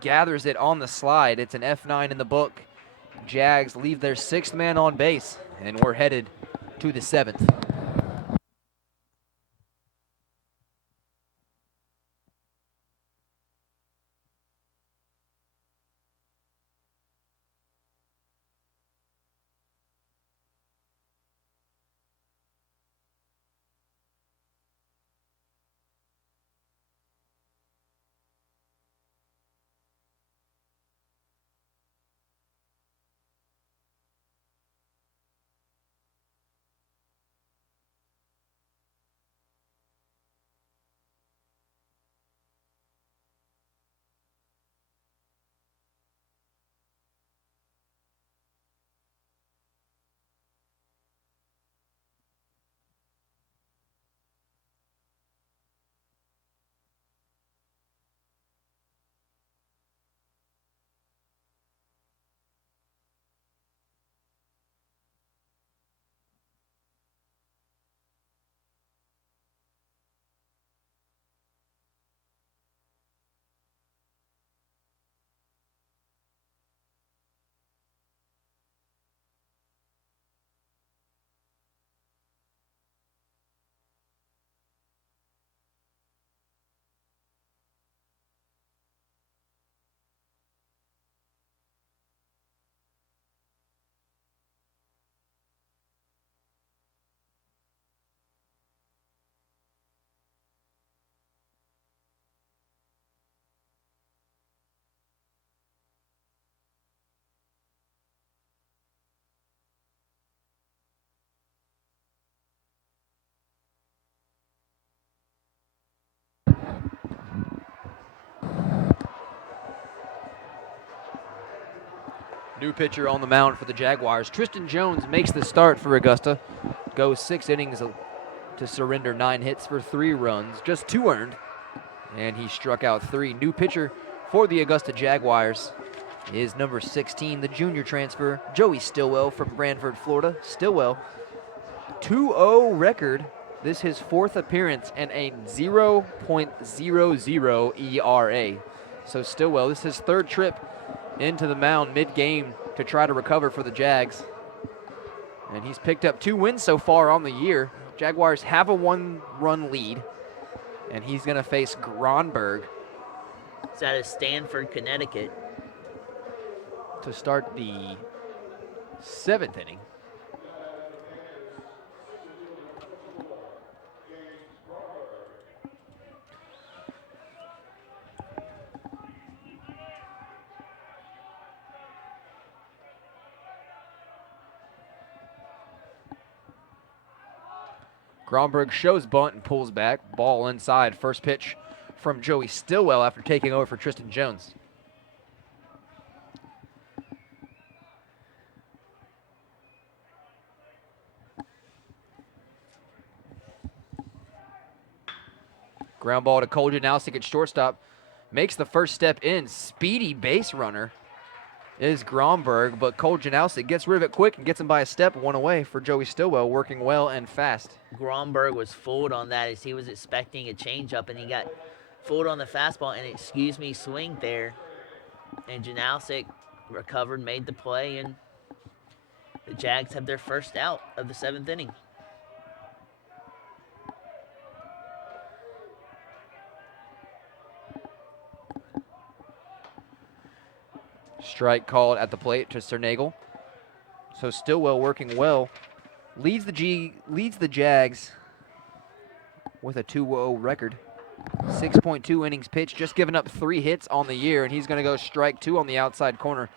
Gathers it on the slide. It's an F9 in the book. Jags leave their 6th man on base, and we're headed to the 7th. New pitcher on the mound for the Jaguars. Tristan Jones makes the start for Augusta. Goes 6 innings to surrender 9 hits for 3 runs, just 2 earned. And he struck out 3. New pitcher for the Augusta Jaguars is number 16, the junior transfer, Joey Stillwell from Branford, Florida. Stillwell, 2-0 record. This his 4th appearance and a 0.00 ERA. So Stillwell, this is his 3rd trip into the mound mid-game to try to recover for the Jags. And he's picked up 2 wins so far on the year. Jaguars have a 1-run lead, and he's going to face Gronberg. It's out of Stanford, Connecticut. To start the 7th inning. Gronberg shows bunt and pulls back. Ball inside. First pitch from Joey Stillwell after taking over for Tristan Jones. Ground ball to Cole Janowski at shortstop. Makes the first step in. Speedy base runner is Gronberg, but Cole Janowski gets rid of it quick and gets him by a step, 1 away for Joey Stillwell, working well and fast. Gronberg was fooled on that as he was expecting a changeup, and he got fooled on the fastball and swing there. And Janowski recovered, made the play, and the Jags have their first out of the 7th inning. Strike called at the plate to Cernagel. So Stillwell working well. Leads the Jags with a 2-0 record. 6.2 innings pitched, just giving up 3 hits on the year, and he's going to go strike 2 on the outside corner.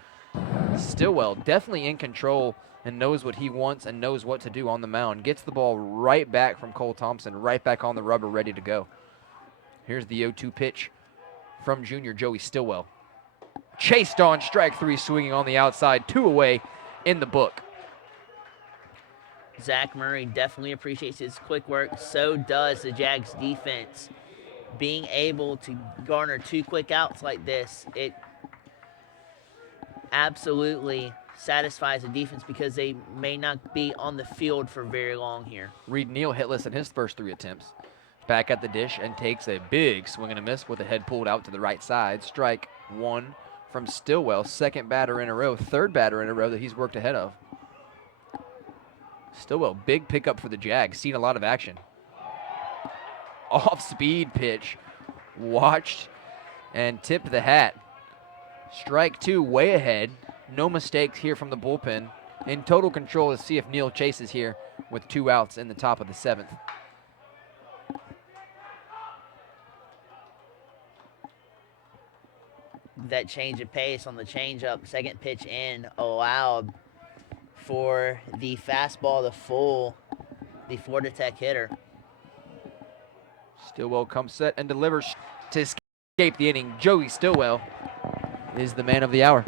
Stillwell definitely in control and knows what he wants and knows what to do on the mound. Gets the ball right back from Cole Thompson, right back on the rubber, ready to go. Here's the 0-2 pitch from junior Joey Stillwell. Chased on, strike 3, swinging on the outside, 2 away in the book. Zach Murray definitely appreciates his quick work. So does the Jags defense. Being able to garner 2 quick outs like this, it absolutely satisfies the defense because they may not be on the field for very long here. Reed Neal hitless in his first 3 attempts. Back at the dish and takes a big swing and a miss with the head pulled out to the right side. Strike 1 from Stillwell, second batter in a row, third batter in a row that he's worked ahead of. Stillwell, big pickup for the Jags, seen a lot of action. Off-speed pitch, watched and tipped the hat. Strike 2, way ahead. No mistakes here from the bullpen. In total control to see if Neal chases here with 2 outs in the top of the 7th. That change of pace on the changeup, second pitch in, allowed for the fastball to fool the Florida Tech hitter. Stillwell comes set and delivers to escape the inning. Joey Stillwell is the man of the hour.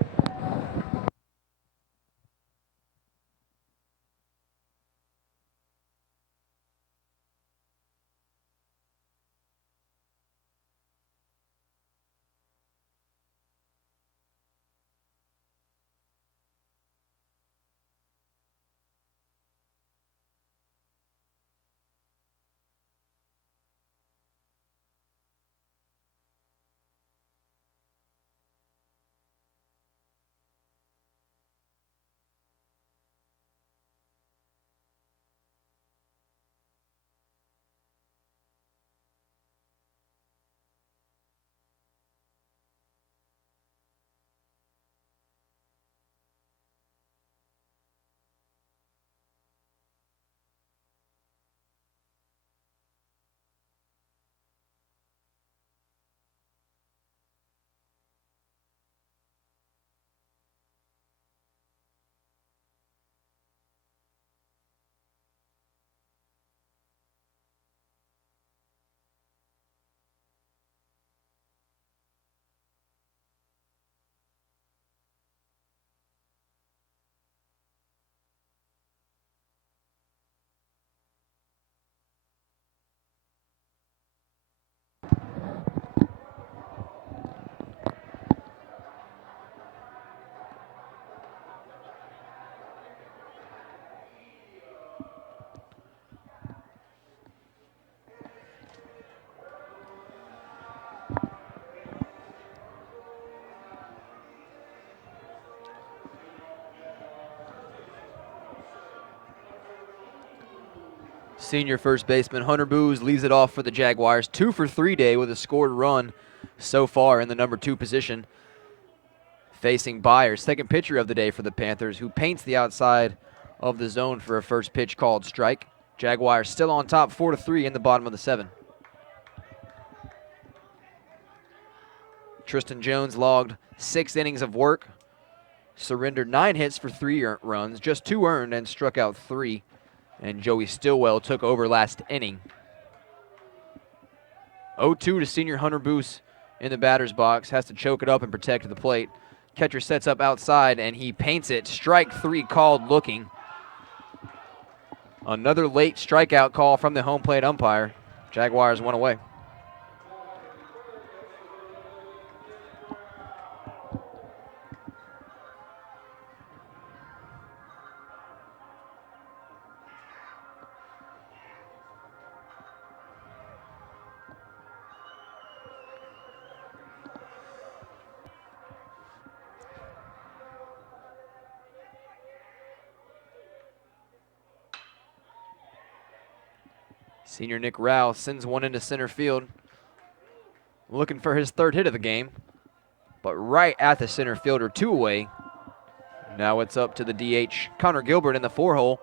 Senior first baseman Hunter Booz leaves it off for the Jaguars. 2 for 3 day with a scored run so far in the number 2 position. Facing Byers, second pitcher of the day for the Panthers, who paints the outside of the zone for a first pitch called strike. Jaguars still on top 4-3 in the bottom of the 7th. Tristan Jones logged 6 innings of work, surrendered 9 hits for 3 runs, just 2 earned, and struck out 3. And Joey Stillwell took over last inning. 0-2 to senior Hunter Booz in the batter's box. Has to choke it up and protect the plate. Catcher sets up outside, and he paints it. Strike 3 called looking. Another late strikeout call from the home plate umpire. Jaguars 1 away. Senior Nick Rao sends one into center field, looking for his 3rd hit of the game, but right at the center fielder, 2 away. Now it's up to the DH, Connor Gilbert, in the 4-hole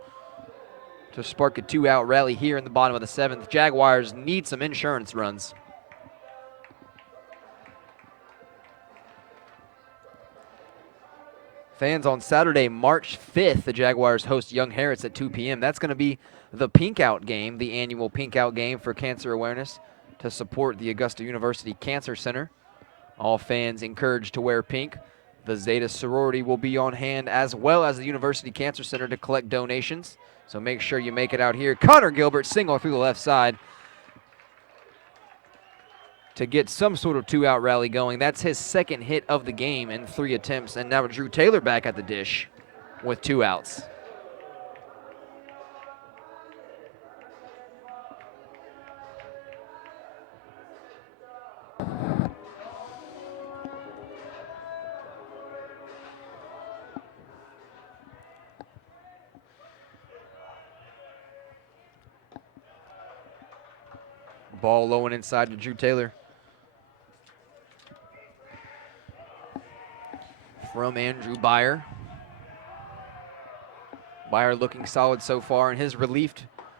to spark a 2-out rally here in the bottom of the 7th. Jaguars need some insurance runs. Fans, on Saturday, March 5th, the Jaguars host Young Harrods at 2 p.m. That's going to be the Pink Out game, the annual Pink Out game for cancer awareness to support the Augusta University Cancer Center. All fans encouraged to wear pink. The Zeta sorority will be on hand, as well as the University Cancer Center, to collect donations. So make sure you make it out here. Connor Gilbert single through the left side to get some sort of 2-out rally going. That's his 2nd hit of the game in 3 attempts. And now Drew Taylor back at the dish. with 2 outs. Ball low and inside to Drew Taylor. From Andrew Byer. Byer looking solid so far in his relief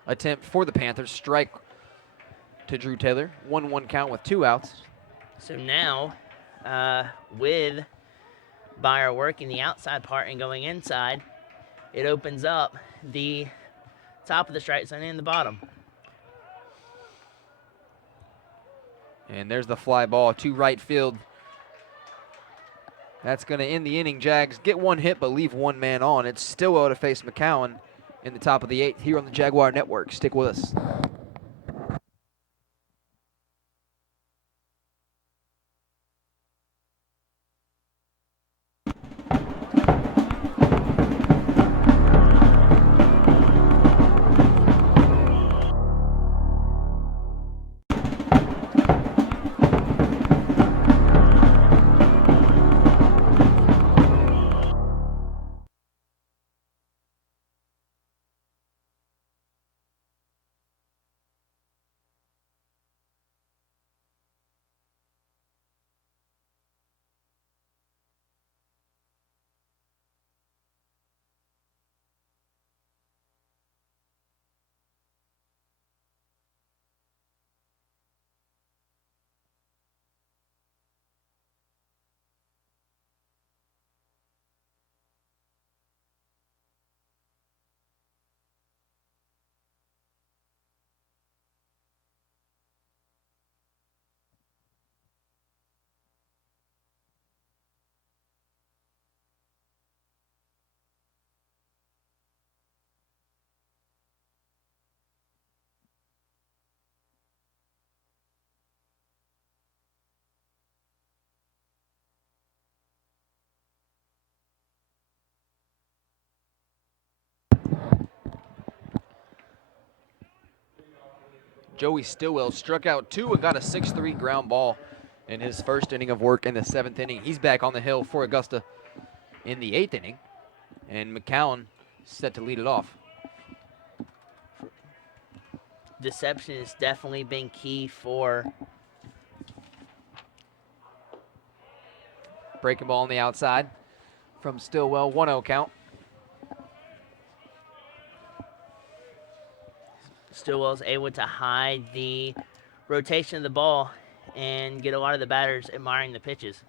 attempt for the Panthers. Strike to Drew Taylor. 1-1 count with 2 outs. So now, with Byer working the outside part and going inside, it opens up the top of the strike zone and the bottom. And there's the fly ball to right field. That's going to end the inning. Jags get 1 hit but leave 1 man on. It's Stillwell to face McCowan in the top of the 8th here on the Jaguar Network. Stick with us. Joey Stillwell struck out 2 and got a 6-3 ground ball in his first inning of work in the 7th inning. He's back on the hill for Augusta in the 8th inning. And McCowan set to lead it off. Deception has definitely been key for Breaking ball on the outside from Stillwell. 1-0 count. Stillwell's able to hide the rotation of the ball and get a lot of the batters admiring the pitches.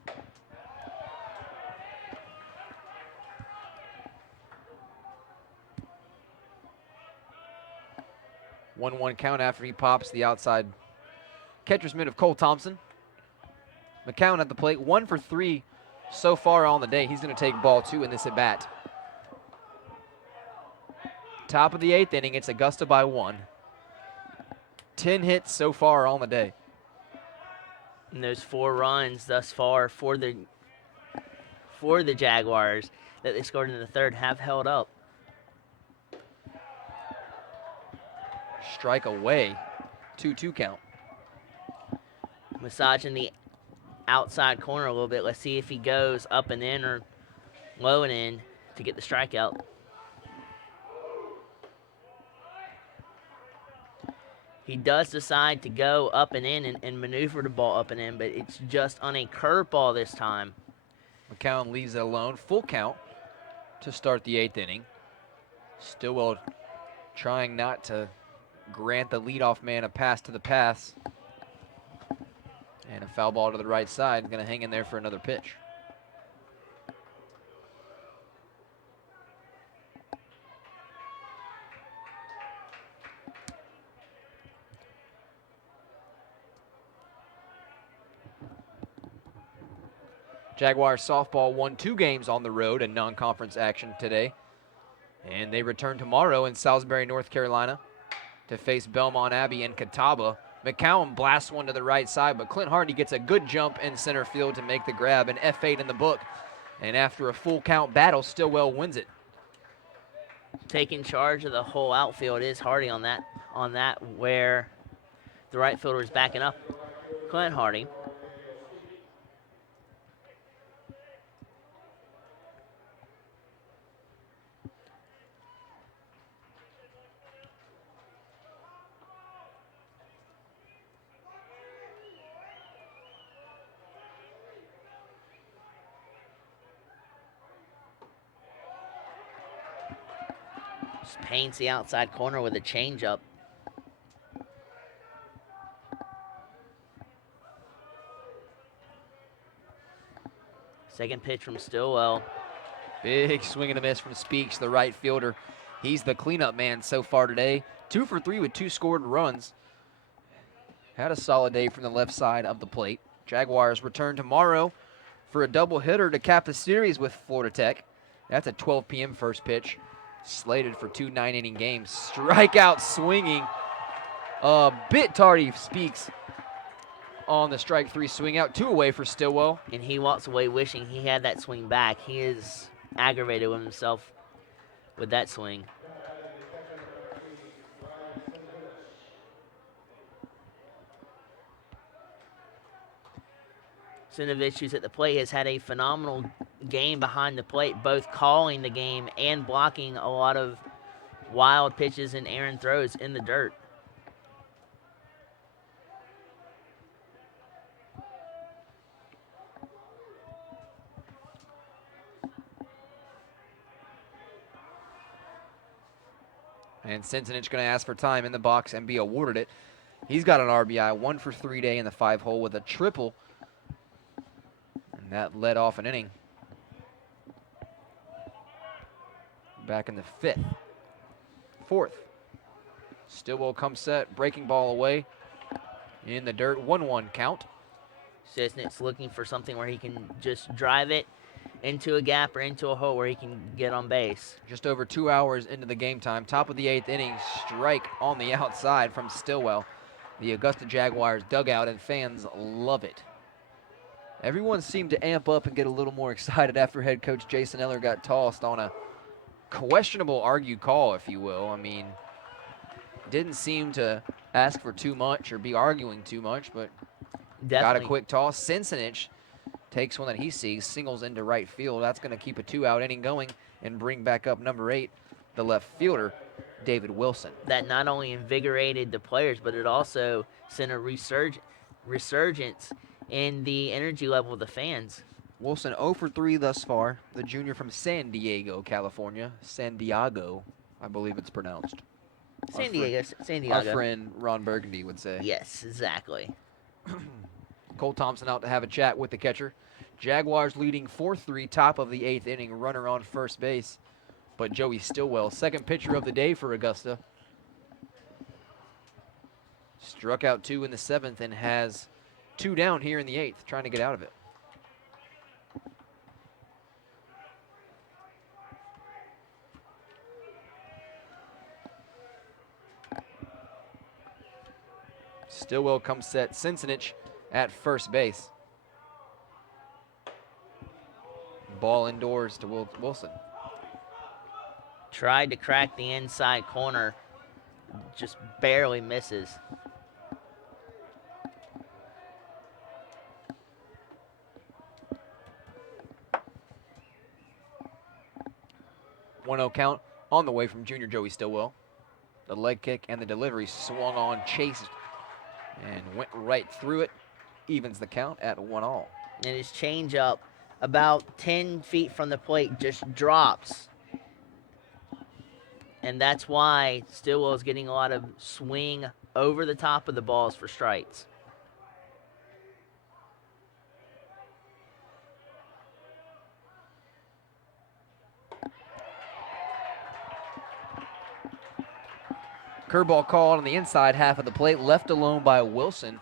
One count after he pops the outside catcher's mitt of Cole Thompson. McCowan at the plate, 1 for 3 so far on the day. He's going to take ball 2 in this at bat. Top of the 8th inning, it's Augusta by 1. 10 hits so far on the day. And those 4 runs thus far for the Jaguars that they scored in the 3rd have held up. Strike away, 2-2 count. Massaging the outside corner a little bit. Let's see if he goes up and in or low and in to get the strikeout. He does decide to go up and in and maneuver the ball up and in, but it's just on a curveball this time. McCowan leaves it alone. Full count to start the 8th inning. Stillwell trying not to grant the leadoff man a pass to the pass. And a foul ball to the right side. Going to hang in there for another pitch. Jaguars softball won 2 games on the road in non-conference action today. And they return tomorrow in Salisbury, North Carolina to face Belmont Abbey and Catawba. McCowan blasts one to the right side, but Clint Hardy gets a good jump in center field to make the grab, an F8 in the book. And after a full count battle, Stillwell wins it. taking charge of the whole outfield is Hardy on that where the right fielder is backing up Clint Hardy. Just paints the outside corner with a changeup. Second pitch from Stillwell. Big swing and a miss from Speaks, the right fielder. He's the cleanup man so far today. 2 for 3 with 2 scored runs. Had a solid day from the left side of the plate. Jaguars return tomorrow for a doubleheader to cap the series with Florida Tech. That's a 12 p.m. first pitch. Slated for 2 9-inning games. Strikeout swinging. A bit tardy Speaks on the strike 3 swing out. 2 away for Stillwell. And he walks away wishing he had that swing back. He is aggravated with himself with that swing. Sinovich, who's at the plate, has had a phenomenal game behind the plate, both calling the game and blocking a lot of wild pitches and errant throws in the dirt. And Sensenich going to ask for time in the box and be awarded it. He's got an RBI, 1 for 3 day in the 5-hole with a triple. And that led off an inning. Back in the 5th. 4th. Stillwell comes set, breaking ball away in the dirt. 1-1 count. Sisnick's looking for something where he can just drive it into a gap or into a hole where he can get on base. Just over 2 hours into the game time. Top of the 8th inning, strike on the outside from Stillwell. The Augusta Jaguars dugout and fans love it. Everyone seemed to amp up and get a little more excited after head coach Jason Eller got tossed on a questionable argued call, if you will. I mean, didn't seem to ask for too much or be arguing too much, but got a quick toss. Sensenich takes one that he sees, singles into right field. That's going to keep a 2-out inning going and bring back up number 8, the left fielder, David Wilson. That not only invigorated the players, but it also sent a resurgence in the energy level of the fans. Wilson 0 for 3 thus far. The junior from San Diego, California. San Diego, I believe it's pronounced. San Diego. Our friend Ron Burgundy would say. Yes, exactly. Cole Thompson out to have a chat with the catcher. Jaguars leading 4-3, top of the 8th inning. Runner on first base, but Joey Stillwell, second pitcher of the day for Augusta. Struck out 2 in the 7th and has 2 down here in the 8th, trying to get out of it. Stillwell comes set. Sensenich at first base. Ball indoors to Wilson. Tried to crack the inside corner, just barely misses. One 0 count on the way from junior Joey Stillwell. The leg kick and the delivery swung on, chased, and went right through it. Evens the count at 1-all. And his changeup, about 10 feet from the plate, just drops. And that's why Stillwell is getting a lot of swing over the top of the balls for strikes. Curveball called on the inside half of the plate, left alone by Wilson.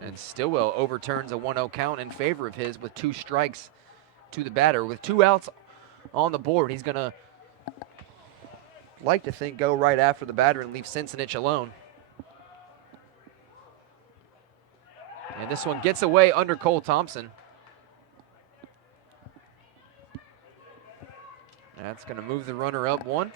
And Stillwell overturns a 1-0 count in favor of his with 2 strikes to the batter. With 2 outs on the board, he's going to, like to think, go right after the batter and leave Sensenich alone. And this one gets away under Cole Thompson. That's going to move the runner up one.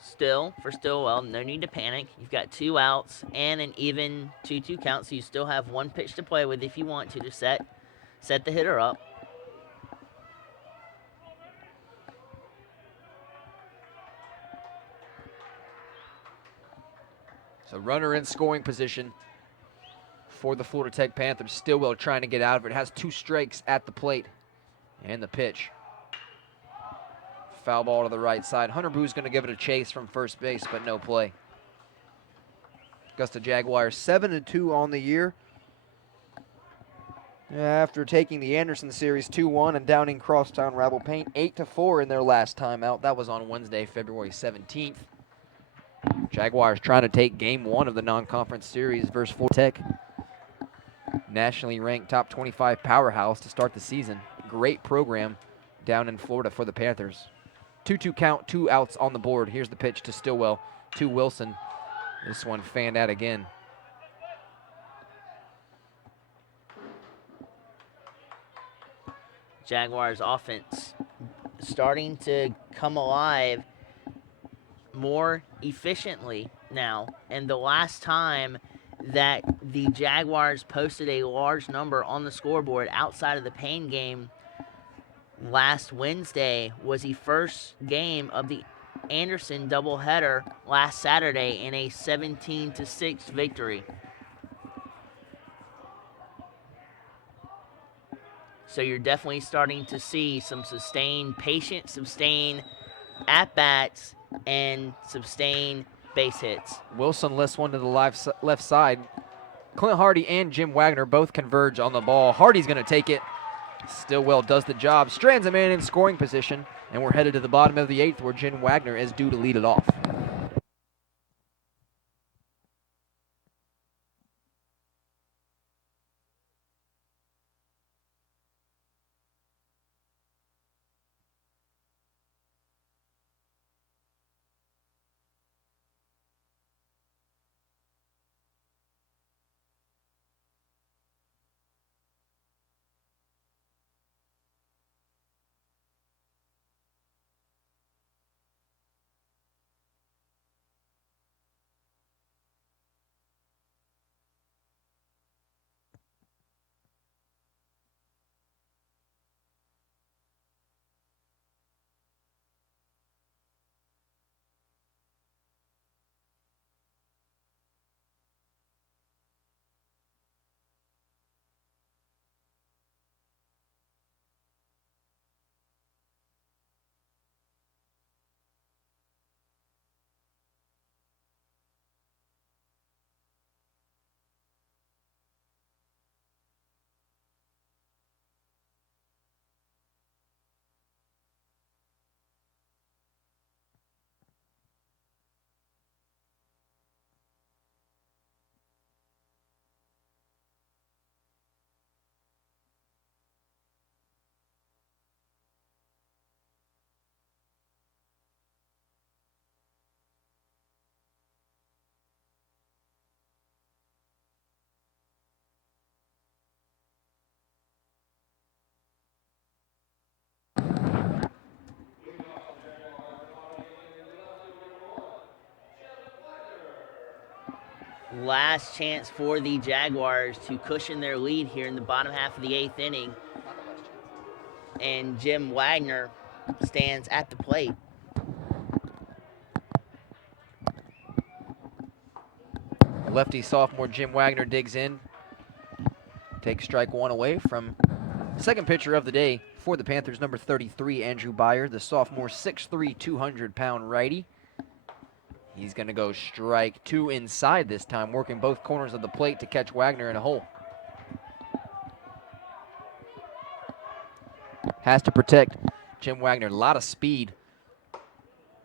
Still, for Stillwell, no need to panic. You've got 2 outs and an even 2-2 count, so you still have 1 pitch to play with if you want to set the hitter up. So runner in scoring position for the Florida Tech Panthers. Stillwell trying to get out of it. Has 2 strikes at the plate. And the pitch. Foul ball to the right side. Hunter Boo's going to give it a chase from first base, but no play. Augusta Jaguars 7-2 on the year. After taking the Anderson series 2-1 and downing Crosstown Rabble Paint 8-4 in their last time out. That was on Wednesday, February 17th. Jaguars trying to take game 1 of the non-conference series versus Florida Tech. Nationally ranked top 25 powerhouse to start the season. Great program down in Florida for the Panthers. 2-2 count, 2 outs on the board. Here's the pitch to Stillwell, to Wilson. This one fanned out again. Jaguars offense starting to come alive more efficiently now. And the last time that the Jaguars posted a large number on the scoreboard outside of the Payne game last Wednesday was the first game of the Anderson doubleheader last Saturday in a 17-6 victory. So you're definitely starting to see some sustained patience, sustained at-bats, and sustained base hits. Wilson lifts one to the left side. Clint Hardy and Jim Wagner both converge on the ball. Hardy's going to take it. Stillwell does the job. Strands a man in scoring position. And we're headed to the bottom of the 8th where Jim Wagner is due to lead it off. Last chance for the Jaguars to cushion their lead here in the bottom half of the 8th inning. And Jim Wagner stands at the plate. Lefty sophomore Jim Wagner digs in. Takes strike 1 away from second pitcher of the day for the Panthers, number 33, Andrew Byer, the sophomore 6'3", 200-pound righty. He's going to go strike 2 inside this time, working both corners of the plate to catch Wagner in a hole. Has to protect Jim Wagner. A lot of speed.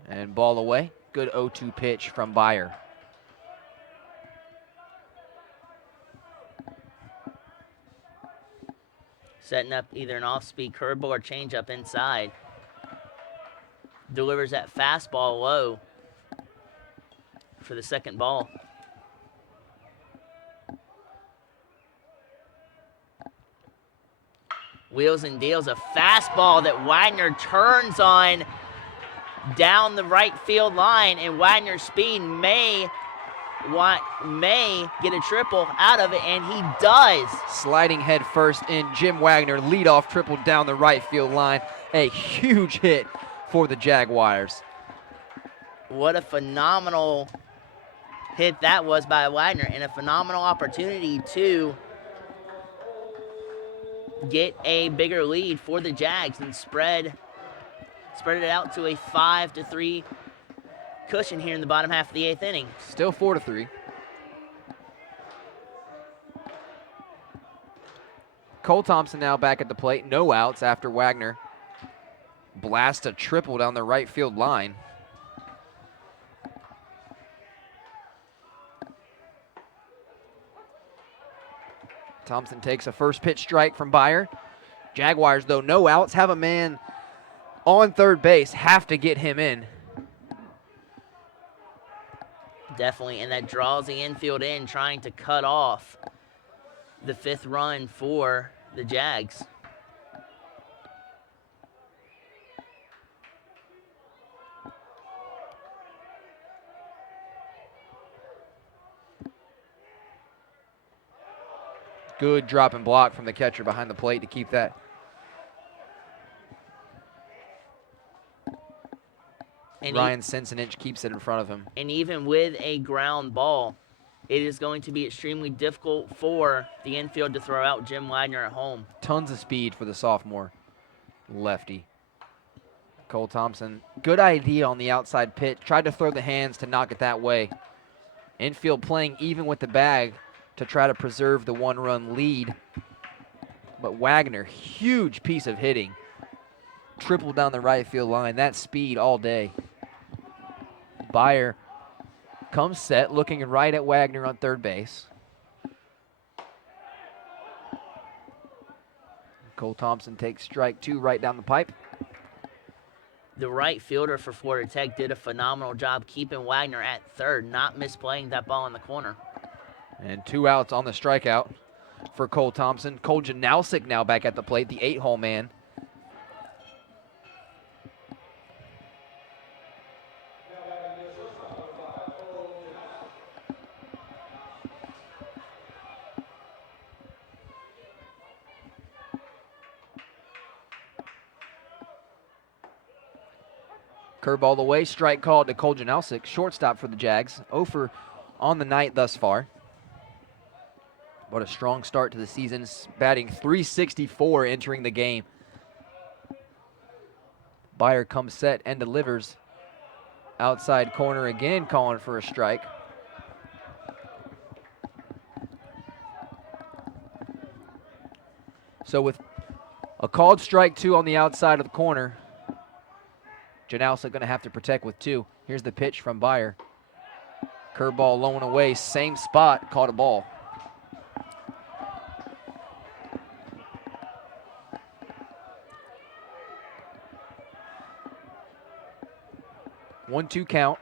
And ball away. Good 0-2 pitch from Byer. Setting up either an off-speed curveball or changeup inside. Delivers that fastball low for the second ball. Wheels and deals a fastball that Wagner turns on down the right field line, and Wagner's speed may get a triple out of it, and he does. Sliding head first in, Jim Wagner, leadoff triple down the right field line. A huge hit for the Jaguars. What a phenomenal hit that was by Wagner, and a phenomenal opportunity to get a bigger lead for the Jags and spread it out to a 5-3 cushion here in the bottom half of the 8th inning. Still 4-3. Cole Thompson now back at the plate. No outs after Wagner blasts a triple down the right field line. Thompson takes a first pitch strike from Byer. Jaguars, though, no outs, have a man on third base, have to get him in. Definitely, and that draws the infield in, trying to cut off the 5th run for the Jags. Good drop and block from the catcher behind the plate to keep that. And Ryan Sensenich keeps it in front of him. And even with a ground ball, it is going to be extremely difficult for the infield to throw out Jim Wagner at home. Tons of speed for the sophomore lefty. Cole Thompson, good idea on the outside pitch. Tried to throw the hands to knock it that way. Infield playing even with the bag to try to preserve the 1-run lead. But Wagner, huge piece of hitting. Triple down the right field line. That speed all day. Byer comes set, looking right at Wagner on third base. Cole Thompson takes strike 2 right down the pipe. The right fielder for Florida Tech did a phenomenal job keeping Wagner at third, not misplaying that ball in the corner. And 2 outs on the strikeout for Cole Thompson. Cole Janowsik now back at the plate, the 8-hole man. Curveball away, strike called to Cole Janowsik, shortstop for the Jags. 0 for on the night thus far. What a strong start to the season, batting .364 entering the game. Byer comes set and delivers. Outside corner again, calling for a strike. So with a called strike 2 on the outside of the corner, Janowsik going to have to protect with 2. Here's the pitch from Byer. Curveball low and away, same spot, caught a ball. One-two count.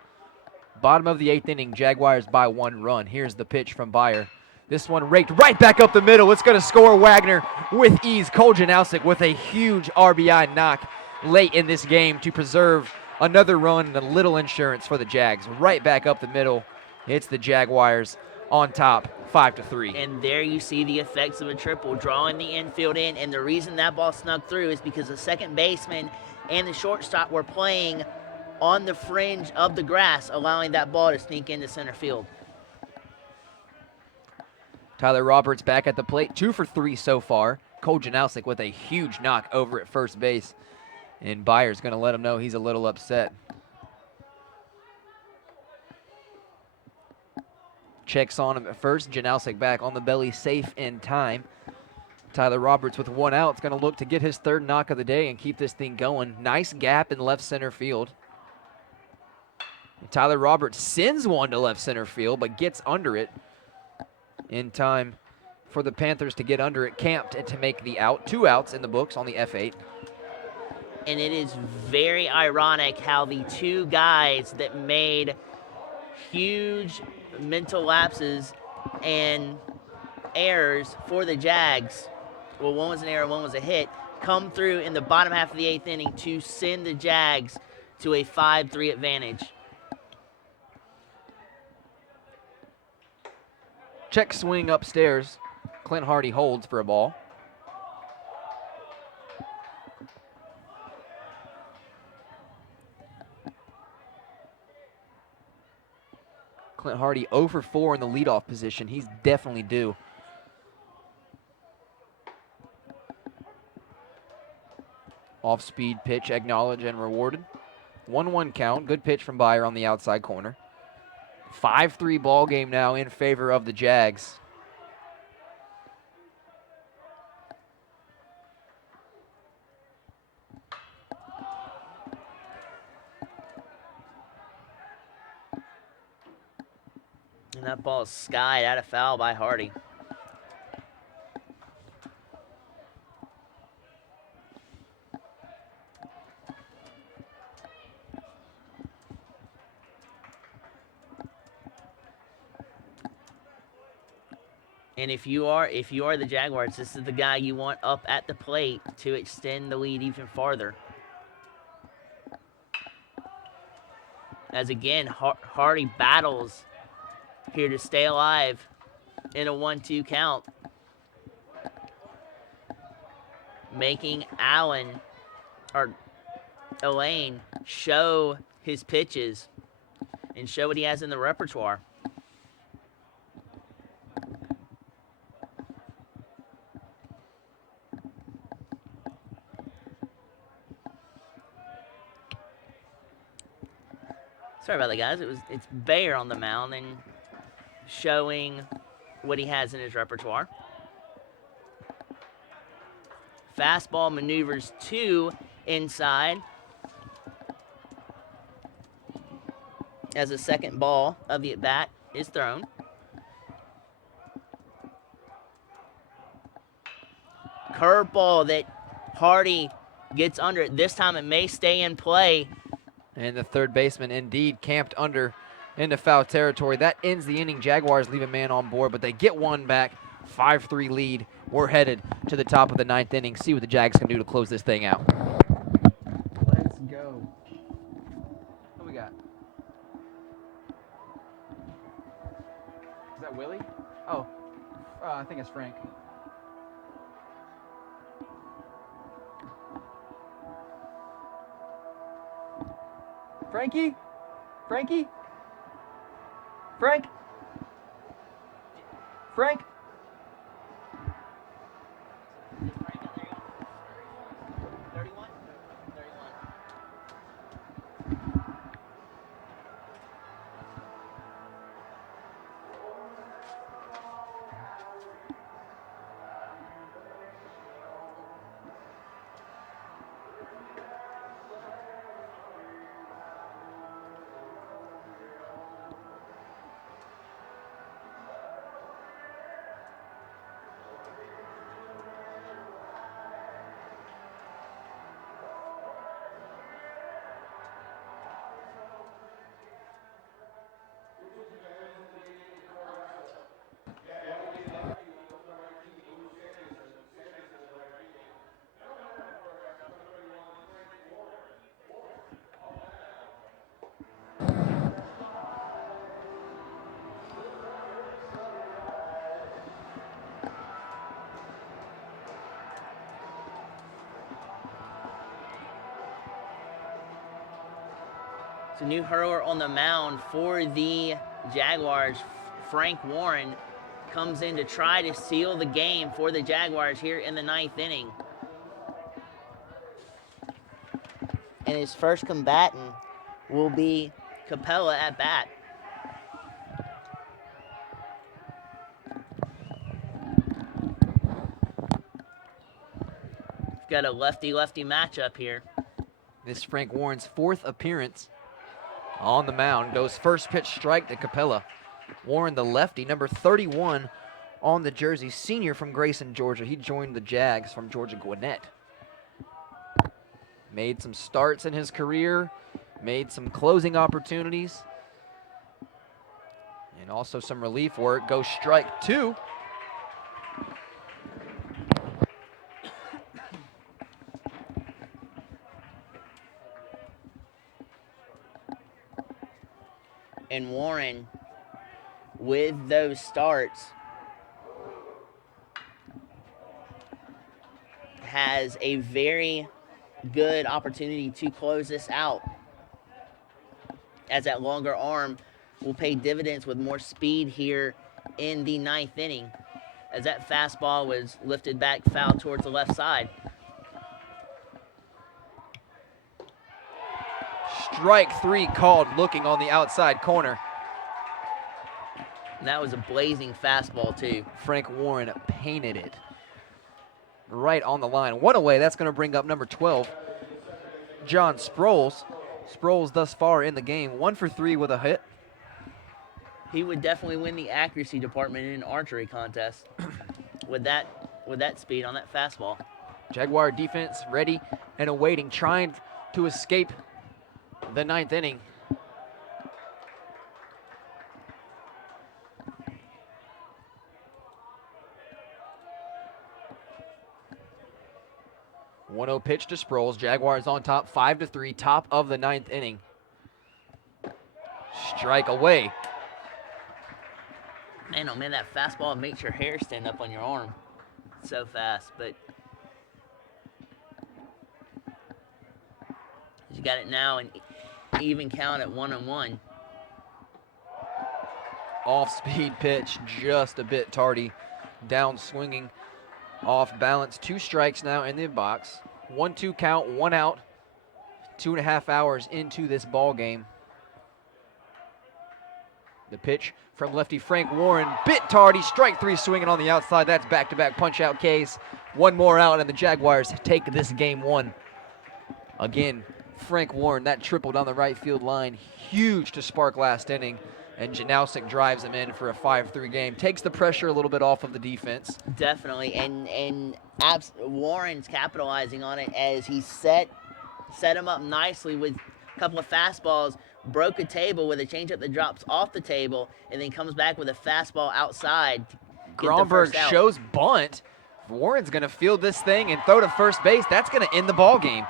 Bottom of the 8th inning, Jaguars by 1 run. Here's the pitch from Byer. This one raked right back up the middle. It's going to score Wagner with ease. Cole Janowsik with a huge RBI knock late in this game to preserve another run and a little insurance for the Jags. Right back up the middle. It's the Jaguars on top, 5-3. And there you see the effects of a triple, drawing the infield in. And the reason that ball snuck through is because the second baseman and the shortstop were playing on the fringe of the grass, allowing that ball to sneak into center field. Tyler Roberts back at the plate, 2 for 3 so far. Cole Janowsik with a huge knock over at first base. And Byer's going to let him know he's a little upset. Checks on him at first. Janowsik back on the belly, safe in time. Tyler Roberts with 1 out is going to look to get his 3rd knock of the day and keep this thing going. Nice gap in left center field. And Tyler Roberts sends one to left center field, but gets under it in time for the Panthers to get under it, camped and to make the out. 2 outs in the books on the F8. And it is very ironic how the 2 guys that made huge mental lapses and errors for the Jags, well, one was an error, one was a hit, come through in the bottom half of the 8th inning to send the Jags to a 5-3 advantage. Check swing upstairs. Clint Hardy holds for a ball. Clint Hardy 0 for 4 in the leadoff position. He's definitely due. Off-speed pitch, acknowledged and rewarded. 1-1 count. Good pitch from Byer on the outside corner. 5-3 ball game now in favor of the Jags. And that ball is skied out of foul by Hardy. And if you are the Jaguars, this is the guy you want up at the plate to extend the lead even farther. As again, Hardy battles here to stay alive in a 1-2 count, making Elaine show his pitches and show what he has in the repertoire. Sorry about that, guys. It's Bayer on the mound and showing what he has in his repertoire. Fastball maneuvers 2 inside as the second ball of the at-bat is thrown. Curveball that Hardy gets under it. This time it may stay in play. And the third baseman indeed camped under into foul territory. That ends the inning. Jaguars leave a man on board, but they get one back. 5-3 lead. We're headed to the top of the 9th inning. See what the Jags can do to close this thing out. Let's go. What we got? Is that Willie? Oh, I think it's Frank. Frankie? Frankie? Frank? Frank? It's a new hurler on the mound for the Jaguars. Frank Warren comes in to try to seal the game for the Jaguars here in the 9th inning. And his first combatant will be Capella at bat. We've got a lefty-lefty matchup here. This is Frank Warren's 4th appearance on the mound. Goes first pitch strike to Capella. Warren, the lefty, number 31 on the jersey, senior from Grayson, Georgia. He joined the Jags from Georgia Gwinnett. Made some starts in his career, made some closing opportunities, and also some relief work. Goes strike 2. And Warren, with those starts, has a very good opportunity to close this out, as that longer arm will pay dividends with more speed here in the 9th inning, as that fastball was lifted back foul towards the left side. Strike 3 called, looking on the outside corner. And that was a blazing fastball too. Frank Warren painted it right on the line. One away, that's going to bring up number 12, John Sproles. Sproles thus far in the game, 1 for 3 with a hit. He would definitely win the accuracy department in an archery contest with that speed on that fastball. Jaguar defense ready and awaiting, trying to escape the 9th inning. One-0 pitch to Sproles. Jaguars on top, 5-3, top of the 9th inning. Strike away. Man, oh man, that fastball makes your hair stand up on your arm so fast. But you got it now, and even count at 1-1. Off-speed pitch, just a bit tardy. Down swinging, off balance. 2 strikes now in the box. 1-2 count, 1 out. 2.5 hours into this ball game. The pitch from lefty Frank Warren, bit tardy, strike 3 swinging on the outside. That's back-to-back punch-out Ks. 1 more out, and the Jaguars take this game 1. Again, Frank Warren, that triple down the right field line, huge to spark last inning. And Janowski drives him in for a 5-3 game. Takes the pressure a little bit off of the defense. Definitely, and Warren's capitalizing on it as he set him up nicely with a couple of fastballs, broke a table with a changeup that drops off the table, and then comes back with a fastball outside. Gromberg shows bunt. Warren's going to field this thing and throw to first base. That's going to end the ball game.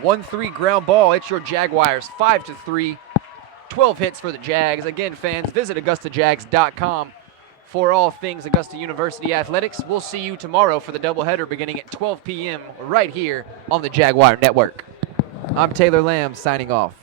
1-3 ground ball. It's your Jaguars, 5-3. 12 hits for the Jags. Again, fans, visit AugustaJags.com for all things Augusta University athletics. We'll see you tomorrow for the doubleheader beginning at 12 p.m. right here on the Jaguar Network. I'm Taylor Lamb signing off.